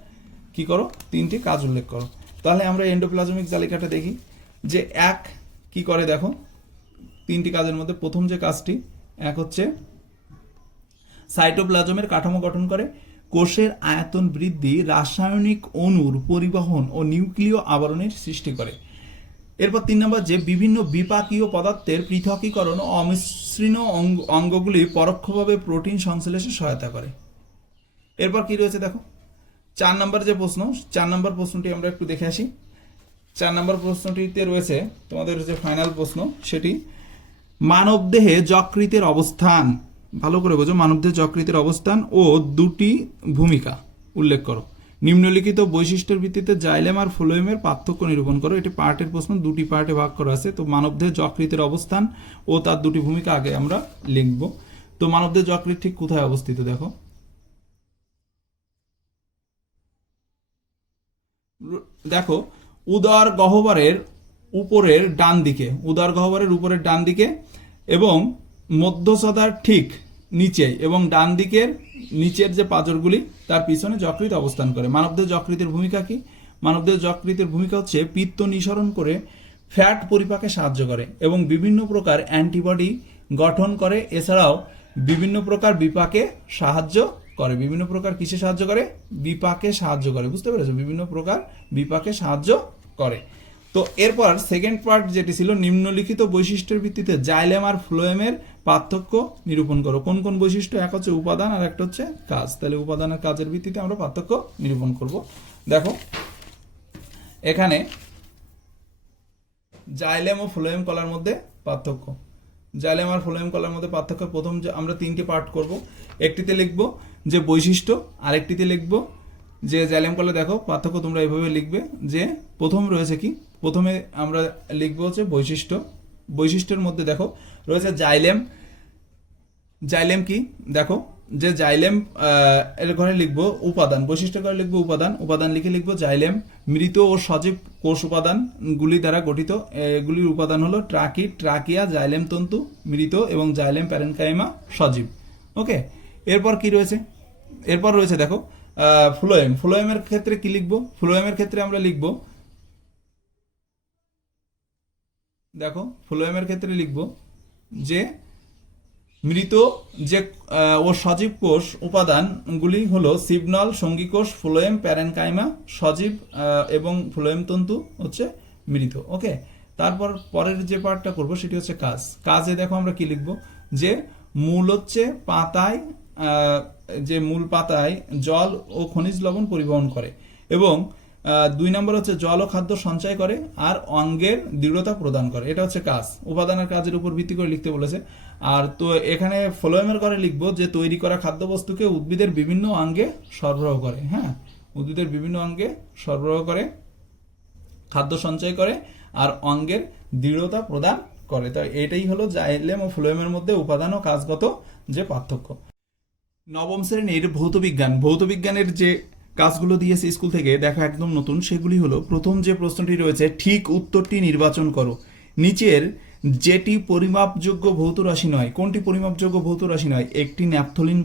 কি করো, 3টি কাজ উল্লেখ করো। তাহলে আমরা এন্ডোপ্লাজমিক জালিকাটা দেখি যে এক কি করে দেখো, 3টি কাজের মধ্যে প্রথম যে কাজটি, এক হচ্ছে সাইটোপ্লাজমের কাঠামো গঠন করে, কোষের আয়তন বৃদ্ধি, রাসায়নিক অণুর পরিবহন ও নিউক্লিয় আবরণের সৃষ্টি করে। এরপর 3 নম্বর যে বিভিন্ন বিপাকীয় পদার্থের পৃথকীকরণ ও অমসৃণ অঙ্গগুলি পরোক্ষভাবে প্রোটিন সংশ্লেষে সহায়তা করে। এরপর কি রয়েছে দেখো 4 নম্বর যে প্রশ্ন, 4 নম্বর প্রশ্নটি আমরা একটু দেখে আসি। 4 নম্বর প্রশ্নটিতে রয়েছে তোমাদের যে ফাইনাল প্রশ্ন, সেটি মানবদেহে যকৃতের অবস্থান, ভালো করে বোঝো, মানবদেহে যকৃতের অবস্থান ও 2টি ভূমিকা উল্লেখ করো। নিম্নলিখিত বৈশিষ্ট্যের ভিত্তিতে জাইলেম আর ফ্লোয়েমের পার্থক্য নিরূপণ করো। এটি পার্টের প্রশ্ন, দুটি পার্টে ভাগ করা আছে। তো মানবদেহের যকৃতের অবস্থান ও তার দুটি ভূমিকা আগে আমরা লিখব। তো মানবদেহের যকৃৎ ঠিক কোথায় অবস্থিত দেখো, দেখো উদর গহ্বরের উপরের ডান দিকে, উদর গহ্বরের উপরের ডান দিকে এবং মধ্যস্থতার ঠিক নিচে এবং ডান দিকের নিচের যে পাঁজরগুলি তার পিছনে যকৃৎ অবস্থান করে। মানবদেহ যকৃতের ভূমিকা কি? মানবদেহ যকৃতের ভূমিকা হচ্ছে পিত্ত নিঃসরণ করে ফ্যাট পরিপাকে সাহায্য করে এবং বিভিন্ন প্রকার অ্যান্টিবডি গঠন করে। এছাড়াও বিভিন্ন প্রকার বিপাকে সাহায্য করে। বিভিন্ন প্রকার কিসে সাহায্য করে? বিপাকে সাহায্য করে। বুঝতে পেরেছো? বিভিন্ন প্রকার বিপাকে সাহায্য করে। তো এরপর সেকেন্ড পার্ট যেটি ছিল, নিম্নলিখিত বৈশিষ্ট্যের ভিত্তিতে জাইলেম আর ফ্লোয়েমের পার্থক্য নিরূপণ করো। কোন কোন বৈশিষ্ট্য? এক হচ্ছে উপাদান আর একটা হচ্ছে কাজ। তাহলে উপাদান আর কাজের ভিত্তিতে আমরা পার্থক্য নিরূপণ করব। দেখো এখানে জাইলেম ও ফ্লোয়েম কলার মধ্যে পার্থক্য। জাইলেম আর ফ্লোয়েম কলার মধ্যে পার্থক্য প্রথম যে আমরা তিনটি পার্ট করব। একটিতে লিখব যে বৈশিষ্ট্য, আরেকটিতে লিখব যে জাইলেম কলা। দেখো পার্থক্য তোমরা এভাবে লিখবে যে প্রথম রয়েছে কি, প্রথমে আমরা লিখব হচ্ছে বৈশিষ্ট্য। বৈশিষ্ট্যের মধ্যে দেখো রয়েছে জাইলেম। জাইলেম কি দেখো, যে জাইলেম এর ঘরে লিখব উপাদান, বৈশিষ্ট্য ঘরে লিখব উপাদান। উপাদান লিখে লিখব জাইলেম মৃত ও সজীব কোষ উপাদানগুলি দ্বারা গঠিত। এগুলির উপাদান হলো ট্রাকিড, ট্রাকিয়া, জাইলেম তন্তু মৃত এবং জাইলেম প্যারেনকাইমা সজীব। ওকে, এরপর কি রয়েছে? এরপর রয়েছে দেখো ফ্লোয়েম। ফ্লোয়েমের ক্ষেত্রে কি লিখব? ফ্লোয়েমের ক্ষেত্রে আমরা লিখব, দেখো ফ্লোয়েমের ক্ষেত্রে লিখব যে মৃত যে ও সজীব কোষ উপাদানগুলি হলো সিবনল, সঙ্গী কোষ, ফ্লোয়েম, প্যারেনকাইমা সজীব এবং ফ্লোয়েম তন্তু হচ্ছে মৃত। ওকে, তারপর পরের যে পার্টটা করব সেটি হচ্ছে কাজ। কাজে দেখো আমরা কি লিখব যে মূল হচ্ছে পাতায়, যে মূল পাতায় জল ও খনিজ লবণ পরিবহন করে এবং 2 নম্বর হচ্ছে জল ও খাদ্য সঞ্চয় করে আর অঙ্গের দৃঢ়তা প্রদান করে। এটা হচ্ছে কাজ। উপাদানের কাজের উপর ভিত্তি করে লিখতে বলেছে। আর তো এখানে ফ্লোয়েমের করে লিখবো যে তৈরি করা খাদ্যবস্তুকে উদ্ভিদের বিভিন্ন অঙ্গে সরবরাহ করে। হ্যাঁ, উদ্ভিদের বিভিন্ন অঙ্গে সরবরাহ করে, খাদ্য সঞ্চয় করে আর অঙ্গের দৃঢ়তা প্রদান করে। তাই এটাই হলো জাইলেম ও ফ্লোয়েমের মধ্যে উপাদান ও কাজগত যে পার্থক্য। নবম শ্রেণীর ভৌতবিজ্ঞান, ভৌতবিজ্ঞানের যে কাজগুলো দিয়েছে স্কুল থেকে, দেখা একদম নতুন। সেগুলি হলো, প্রথম যে প্রশ্নটি রয়েছে ঠিক উত্তরটি নির্বাচন করো। নিচের যেটি পরিমাপযোগ্য ভৌত রাশি নয়, কোনটি পরিমাপযোগ্য ভৌত রাশি নয়? একটি ন্যাপথলিন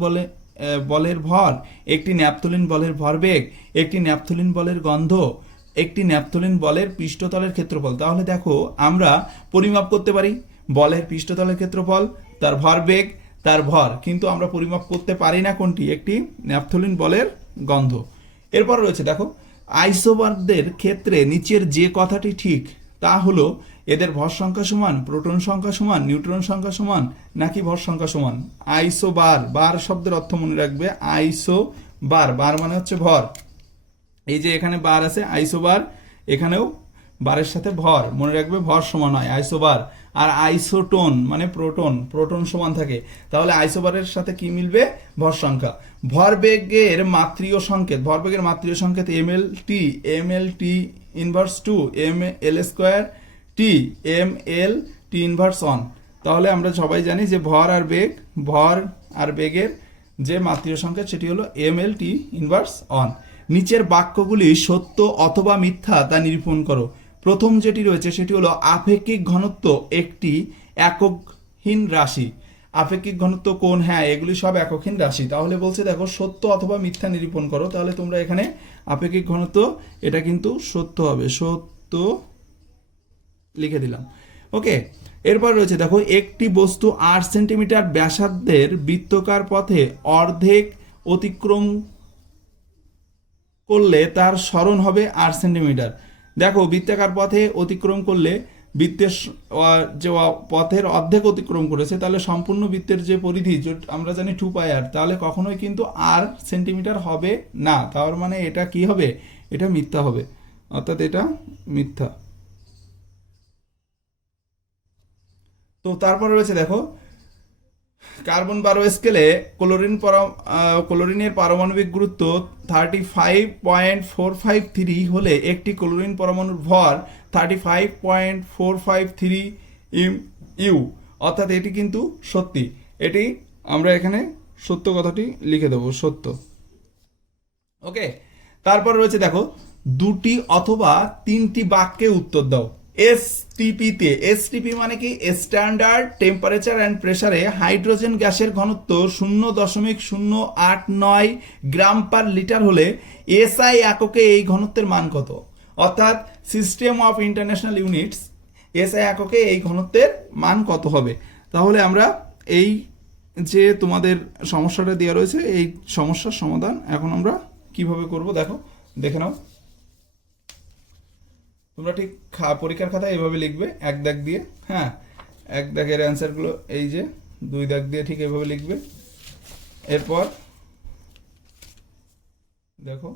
বলের ভর, একটি ন্যাপথলিন বলের ভরবেগ, একটি ন্যাপথলিন বলের গন্ধ, একটি ন্যাপথলিন বলের পৃষ্ঠতলের ক্ষেত্রফল। তাহলে দেখো আমরা পরিমাপ করতে পারি বলের পৃষ্ঠতলের ক্ষেত্রফল, তার ভরবেগ, তার ভর, কিন্তু আমরা পরিমাপ করতে পারি না কোনটি? একটি ন্যাপথলিন বলের গন্ধ। এরপর রয়েছে দেখো আইসোবারদের ক্ষেত্রে নিচের যে কথাটি ঠিক তা হলো এদের ভর সংখ্যা সমান, প্রোটন সংখ্যা সমান, নিউট্রন সংখ্যা সমান নাকি ভর সংখ্যা সমান। আইসোবার, বার শব্দের অর্থ মনে রাখবে। আইসোবার, বার মানে হচ্ছে ভর। এই যে এখানে বার আছে আইসোবার, এখানেও বারের সাথে ভর মনে রাখবে, ভর সমান হয় আইসোবার। আর আইসোটোন মানে প্রোটন, প্রোটন সমান থাকে। তাহলে আইসোবারের সাথে কি মিলবে? ভর সংখ্যা। ভরবেগের মাত্রীয় সংকেত, ভরবেগের মাত্রীয় সংকেত ml/t inverse 2 ml square t ml/t inverse 1। তাহলে আমরা সবাই জানি যে ভর আর বেগের যে মাত্রীয় সংকেত সেটি হলো ml/t ইনভার্স 1। নিচের বাক্যগুলি সত্য অথবা মিথ্যা তা নিরূপণ করো। প্রথম যেটি রয়েছে সেটি হলো আপেক্ষিক ঘনত্ব একটি এককহীন রাশি। আপেক্ষিক ঘনত্ব কোন? হ্যাঁ, এগুলি সব এককহীন রাশি। তাহলে বলছে দেখো সত্য অথবা মিথ্যা নিরূপণ করো। তাহলে তোমরা এখানে আপেক্ষিক ঘনত্ব এটা কিন্তু সত্য হবে, সত্য লিখে দিলাম। ওকে, এরপর রয়েছে দেখো একটি বস্তু 8 সেন্টিমিটার ব্যাসার্ধের বৃত্তাকার পথে অর্ধেক অতিক্রম করলে তার সরণ হবে 8 সেন্টিমিটার। দেখো বৃত্তাকার পথে অতিক্রম করলে বৃত্তের যে পথের অর্ধেক অতিক্রম করেছে, তাহলে সম্পূর্ণ বৃত্তের যে পরিধি আমরা জানি 2πr, তাহলে কখনোই কিন্তু আর সেন্টিমিটার হবে না। তার মানে এটা কি হবে? এটা মিথ্যা হবে, অর্থাৎ এটা মিথ্যা। তো তারপর রয়েছে দেখো কার্বন 12 স্কেলে ক্লোরিনের পারমাণবিক গুরুত্ব 35.453 হলে একটি ক্লোরিন পরমাণুর ভর 35.453 ইউ, অর্থাৎ এটি কিন্তু সত্যি। এটি আমরা এখানে সত্য কথাটি লিখে দেবো, সত্য। ওকে, তারপর রয়েছে দেখো, দুটি অথবা তিনটি বাক্যে উত্তর দাও। এসটিপিতে, এসটিপি মানে কি, স্ট্যান্ডার্ড টেম্পারেচার অ্যান্ড প্রেসারে হাইড্রোজেন গ্যাসের ঘনত্ব 0.089 গ্রাম পার লিটার হলে এসআই এককে এই ঘনত্বের মান কত? অর্থাৎ system of international units, SI এককে এই ঘনত্বের মান কত হবে? তাহলে আমরা এই যে তোমাদের সমস্যাটা দেওয়া রয়েছে, এই সমস্যার সমাধান এখন আমরা কিভাবে করব দেখো, দেখে নাও। তোমরা ঠিক পরীক্ষার খাতায় এইভাবে লিখবে, এক দাগ দিয়ে। হ্যাঁ, এক দাগের অ্যান্সারগুলো এই যে, দুই দাগ দিয়ে ঠিক এইভাবে লিখবে। এরপর দেখো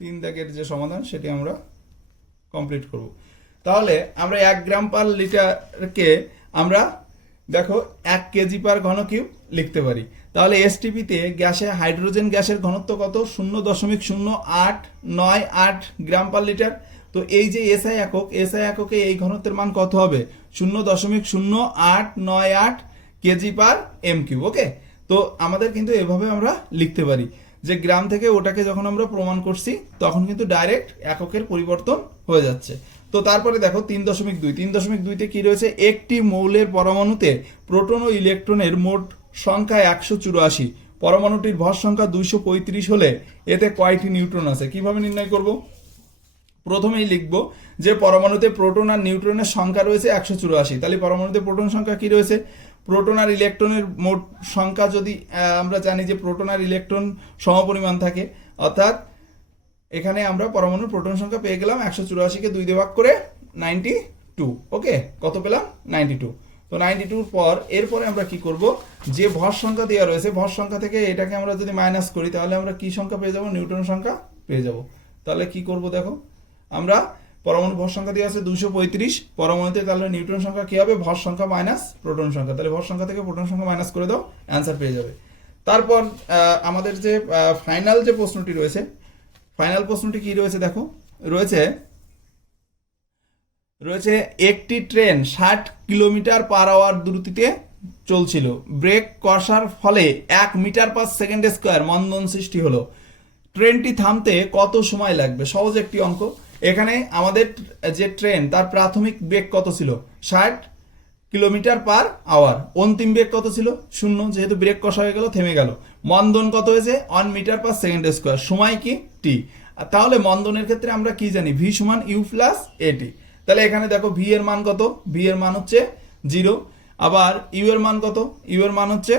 3 দাগের যে সমাধান সেটি আমরা কমপ্লিট করব। তাহলে আমরা 1 গ্রাম পার লিটারকে আমরা দেখো 1 কেজি পার ঘন কিউব লিখতে পারি। তাহলে এসটিপিতে গ্যাসে হাইড্রোজেন গ্যাসের ঘনত্ব কত? 0.0898 গ্রাম পার লিটার। তো এই যে এসআই একক, এসআই এককে এই ঘনত্বের মান কত হবে? 0.0898 কেজি পার এম কিউব। ওকে, তো আমাদের কিন্তু এভাবে আমরা লিখতে পারি যে গ্রাম থেকে ওটাকে যখন আমরা প্রমাণ করছি তখন কিন্তু ডাইরেক্ট এককের পরিবর্তন হয়ে যাচ্ছে। তো তারপরে দেখো 3.2, 3.2তে কি রয়েছে? একটি মৌলের পরমাণুতে প্রোটন ও ইলেকট্রনের মোট সংখ্যা 184, পরমাণুটির ভর সংখ্যা 235 হলে এতে কয়টি নিউট্রন আছে? কিভাবে নির্ণয় করব? প্রথমেই লিখব যে পরমাণুতে প্রোটন আর নিউট্রনের সংখ্যা রয়েছে 184, তাহলে পরমাণুতে প্রোটন সংখ্যা কি রয়েছে? প্রোটন আর ইলেকট্রনের মোট সংখ্যা যদি আমরা জানি যে প্রোটন আর ইলেকট্রন সমপরিমাণ থাকে, অর্থাৎ এখানে আমরা পরমাণুর প্রোটন সংখ্যা পেয়ে গেলাম 184কে 2 দিয়ে ভাগ করে 92। ওকে, কত পেলাম? 92। তো 92 পর এরপরে আমরা কি করব? যে ভর সংখ্যা দেওয়া রয়েছে, ভর সংখ্যা থেকে এটাকে আমরা যদি মাইনাস করি তাহলে আমরা কি সংখ্যা পেয়ে যাব? নিউটন সংখ্যা পেয়ে যাব। তাহলে কি করব দেখো, আমরা পরমাণু ভর সংখ্যা দেওয়া আছে 235, পরমাণুতে তাহলে নিউটন সংখ্যা কি হবে? ভর সংখ্যা মাইনাস প্রোটন সংখ্যা, তাহলে ভর সংখ্যা থেকে প্রোটন সংখ্যা মাইনাস করে দাও, অ্যান্সার পেয়ে যাবে। তারপর আমাদের যে ফাইনাল যে প্রশ্নটি রয়েছে, ফাইনাল প্রশ্নটি কি রয়েছে দেখো, রয়েছে একটি ট্রেন 60 কিলোমিটার পার আওয়ার দ্রুতিতে চলছিল, ব্রেক কষার ফলে 1 মিটার পার সেকেন্ড স্কোয়ার মন্দন সৃষ্টি হলো, ট্রেনটি থামতে কত সময় লাগবে? সহজ একটি অঙ্ক। এখানে আমাদের যে ট্রেন তার প্রাথমিক বেগ কত ছিল? 60 কিলোমিটার পার আওয়ার। অন্তিম বেগ কত ছিল? 0, যেহেতু ব্রেক কষা হয়ে গেল, থেমে গেল। মন্দন কত হয়েছে? 1 মিটার পার সেকেন্ড স্কোয়ার। সময় কি? টি। তাহলে মন্দনের ক্ষেত্রে আমরা কি জানি? ভি সমান ইউ প্লাস এটি। তাহলে এখানে দেখো ভি এর মান কত? ভি এর মান হচ্ছে 0। আবার ইউ এর মান কত? ইউ এর মান হচ্ছে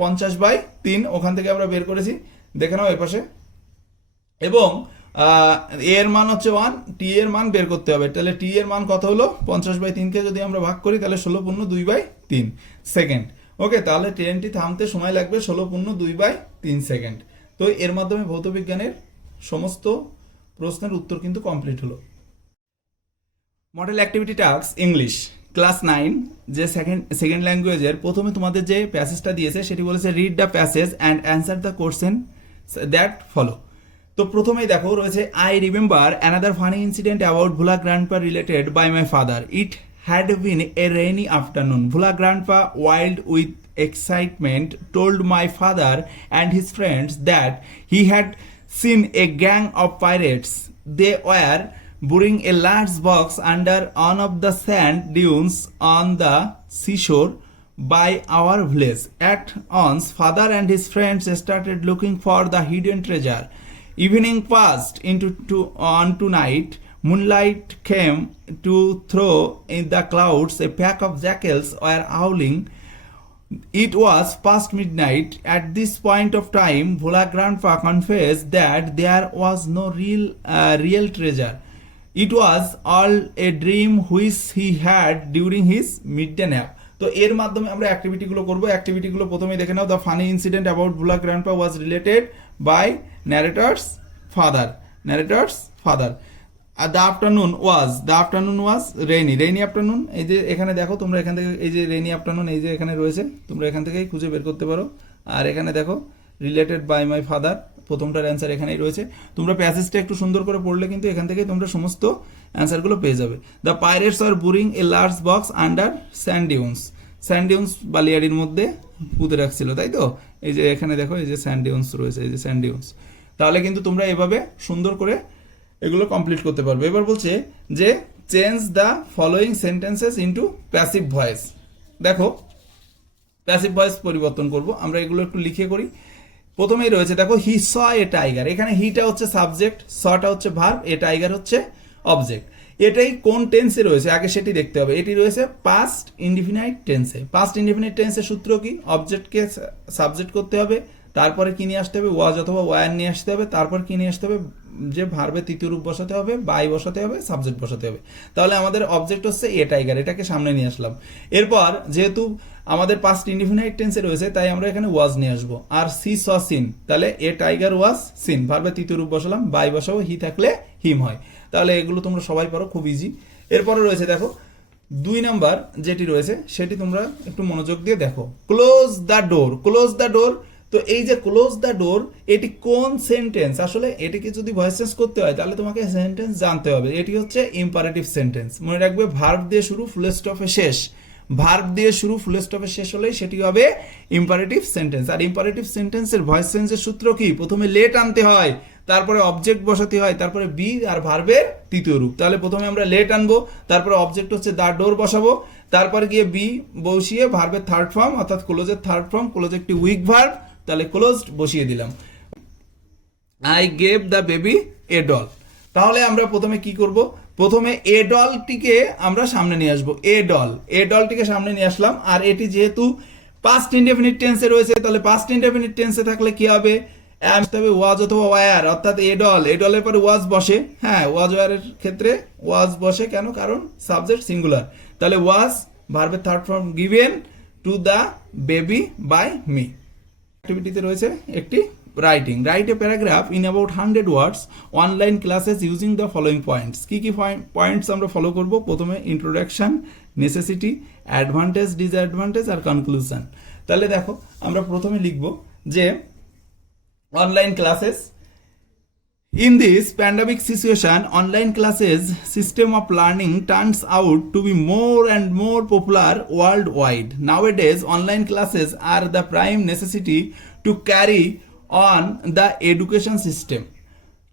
50/3, ওখান থেকে আমরা বের করেছি, দেখে নাও এপাশে। এবং এ এর মান হচ্ছে 1, টি এর মান বের করতে হবে। তাহলে টি এর মান কত হলো? 50/3কে যদি আমরা ভাগ করি তাহলে 16.2/3 সেকেন্ড। ওকে, তাহলে ট্রেনটি থামতে সময় লাগবে 16.2/3 সেকেন্ড। তো এর মাধ্যমে ভৌতবিজ্ঞানের সমস্ত প্রশ্নের উত্তর কিন্তু কমপ্লিট হলো। Model activity task English class 9 যে সেকেন্ড ল্যাঙ্গুয়েজের প্রথমে তোমাদের যে প্যাসেজটা দিয়েছে সেটি বলেছে read the passage and answer the question that follow. তো প্রথমেই দেখো রয়েছে I remember another funny incident about Bhola grandpa related by my father. It had been a rainy afternoon. Bhula Grandpa, wild with excitement, told my father and his friends that he had seen a gang of pirates. They were burying a large box under one of the sand dunes on the seashore by our village. At once, father and his friends started looking for the hidden treasure. Evening passed on night. Moonlight came to throw in the clouds. A pack of jackals were howling. It was past midnight. At this point of time, Bhola Grandpa confessed that there was no real treasure. It was all a dream which he had during his midday nap. তো এর মাধ্যমে আমরা অ্যাক্টিভিটিগুলো করব। অ্যাক্টিভিটিগুলো প্রথমেই দেখে নাও। The funny incident about Bhola grandpa was related by narrator's father. The afternoon was rainy afternoon. এই যে এখানে দেখো তোমরা, এখান থেকে এই যে রেইনি আফটারনুন এই যে এখানে রয়েছে, তোমরা এখান থেকেই খুঁজে বের করতে পারো। আর এখানে দেখো রিলেটেড বাই মাই ফাদার, প্রথমটার অ্যান্সার এখানেই রয়েছে। তোমরা প্যাসেজটা একটু সুন্দর করে পড়লে কিন্তু এখান থেকে তোমরা সমস্ত অ্যান্সারগুলো পেয়ে যাবে। The pirates are burying a large box under sand dunes বালিয়াড়ির মধ্যে পুঁতে রাখছিল, তাই তো? এই যে এখানে দেখো এই যে স্যান্ড ডিউন্স রয়েছে, এই যে স্যান্ড ডিউন্স। তাহলে কিন্তু তোমরা এভাবে সুন্দর করে এগুলো কমপ্লিট করতে পারবে। এবার বলছে যে change the following sentences into passive voice. দেখো প্যাসিভ ভয়েস পরিবর্তন করব আমরা, এগুলো একটু লিখে করি। প্রথমেই রয়েছে দেখো হি স এ টাইগার, এখানে হিটা হচ্ছে সাবজেক্ট, সটা হচ্ছে ভার্ব, এ টাইগার হচ্ছে অবজেক্ট। এটাই কোন টেন্সে রয়েছে আগে সেটি দেখতে হবে। এটি রয়েছে পাস্ট ইনডিফিনাইট টেন্সে। পাস্ট ইনডিফিনাইট টেন্সের সূত্র কি? অবজেক্টকে সাবজেক্ট করতে হবে, তারপরে কি নিয়ে আসতে হবে? ওয়াজ অথবা ওয়ার নিয়ে আসতে হবে, তারপর কি নিয়ে আসতে হবে? যে ভার্বে তৃতীয় রূপ বসাতে হবে, বাই বসাতে হবে, সাবজেক্ট বসাতে হবে। তাহলে আমাদের অবজেক্ট হচ্ছে এ টাইগার, এটাকে সামনে নিয়ে আসলাম। এরপর যেহেতু আমাদের পাস্ট ইনডিফিনাইট টেন্সে রয়েছে তাই আমরা এখানে ওয়াজ নিয়ে আসবো। আর সি স সিন, তাহলে এ টাইগার ওয়াজ সিন, ভার্বে তৃতীয় রূপ বসালাম, বাই বসাবো, হি থাকলে হিম হয়। তাহলে এগুলো তোমরা সবাই পারো, খুব ইজি। এরপরে রয়েছে দেখো 2 নাম্বার যেটি রয়েছে সেটি তোমরা একটু মনোযোগ দিয়ে দেখো। Close the door, close the door. তো এই যে ক্লোজ দ্য ডোর, এটি কোন সেন্টেন্স? আসলে এটিকে যদি ভয়েস চেঞ্জ করতে হয় তাহলে তোমাকে সেন্টেন্স জানতে হবে। এটি হচ্ছে ইম্পারেটিভ সেন্টেন্স। মনে রাখবে ভার্ব দিয়ে শুরু, ফুল স্টপে শেষ। ভার্ব দিয়ে শুরু, ফুল স্টপে শেষ হলেই সেটি হবে ইম্পারেটিভ সেন্টেন্স। আর ইম্পারেটিভ সেন্টেন্সের ভয়েস চেঞ্জের সূত্র কি? প্রথমে লেট আনতে হয়, তারপরে অবজেক্ট বসাতে হয়, তারপরে বি আর ভার্বের তৃতীয় রূপ। তাহলে প্রথমে আমরা লেট আনবো, তারপরে অবজেক্ট হচ্ছে দা ডোর বসাবো, তারপরে গিয়ে বি বসিয়ে ভার্বের থার্ড ফর্ম অর্থাৎ ক্লোজের থার্ড ফর্ম, ক্লোজ একটি উইক ভার্ব, তাহলে ক্লোজড বসিয়ে দিলাম। I gave the baby a doll. তাহলে আমরা প্রথমে কি করব? প্রথমে এ ডলটিকে আমরা সামনে নিয়ে আসবো। এ ডলটিকে সামনে নিয়ে আসলাম। আর এটি যেহেতু পাস্ট ইনডেফিনিট টেন্সে রয়েছে, তাহলে পাস্ট ইনডেফিনিট টেন্সে থাকলে কি হবে? তবে ওয়াজ অথবা ওয়ার, অর্থাৎ এ ডলের পরে ওয়াজ বসে। হ্যাঁ, ওয়াজ ওয়ারের ক্ষেত্রে ওয়াজ বসে কেন? কারণ সাবজেক্ট সিঙ্গুলার। তাহলে ওয়াজ ভার্বের third form given to the baby by me. অ্যাক্টিভিটিতে রয়েছে একটি writing. Write a paragraph in about 100 words online classes using the following points. কি কি পয়েন্টস আমরা ফলো করব? প্রথমে ইন্ট্রোডাকশন, নেসেসিটি, অ্যাডভান্টেজ, ডিসঅ্যাডভান্টেজ আর কনক্লুশন। তাহলে দেখো আমরা প্রথমে লিখব যে online classes. In this pandemic situation, online classes system of learning turns out to be more and more popular worldwide. Nowadays, online classes are the prime necessity to carry on the education system.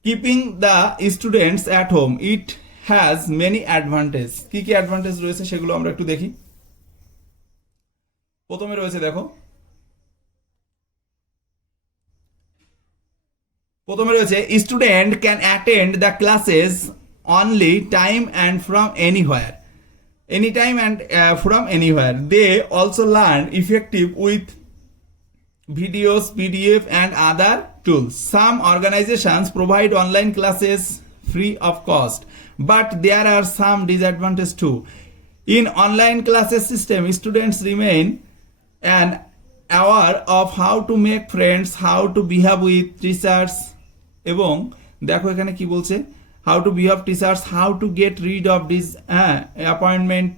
Keeping the students at home, it has many advantages. কি কি advantage রয়েছে সেগুলো আমরা একটু দেখি। প্রথমে রয়েছে দেখো, প্রথমে রয়েছে student can attend the classes only time and from anywhere, any time and from anywhere. They also learn effective with videos, PDF and other tools. Some organizations provide online classes free of cost, but there are some disadvantages too. In online classes system, students remain an aware of how to make friends, how to behave with teachers, এবং দেখো এখানে কি বলছে, how to behave teachers, how to get rid of this appointment.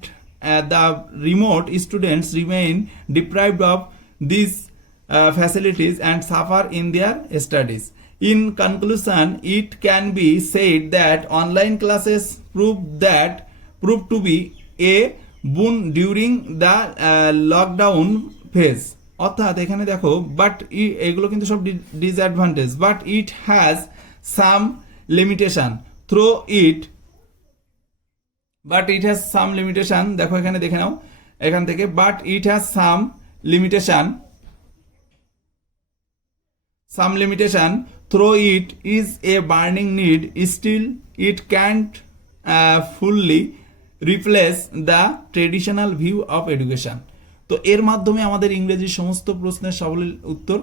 The remote students remain deprived of these facilities and suffer in their studies. In conclusion, it can be said that online classes proved to be a boon during the lockdown phase. অর্থাৎ এখানে দেখো but এগুলো কিন্তু সব disadvantage, but it has some limitation through it, but it has some limitation. দেখো এখানে দেখে নাও এখান থেকে, but it has some limitation, some limitation through it is a burning need, still it can't fully replace the traditional view of education. তো এর মাধ্যমে আমাদের ইংরেজির সমস্ত প্রশ্নের সবল উত্তর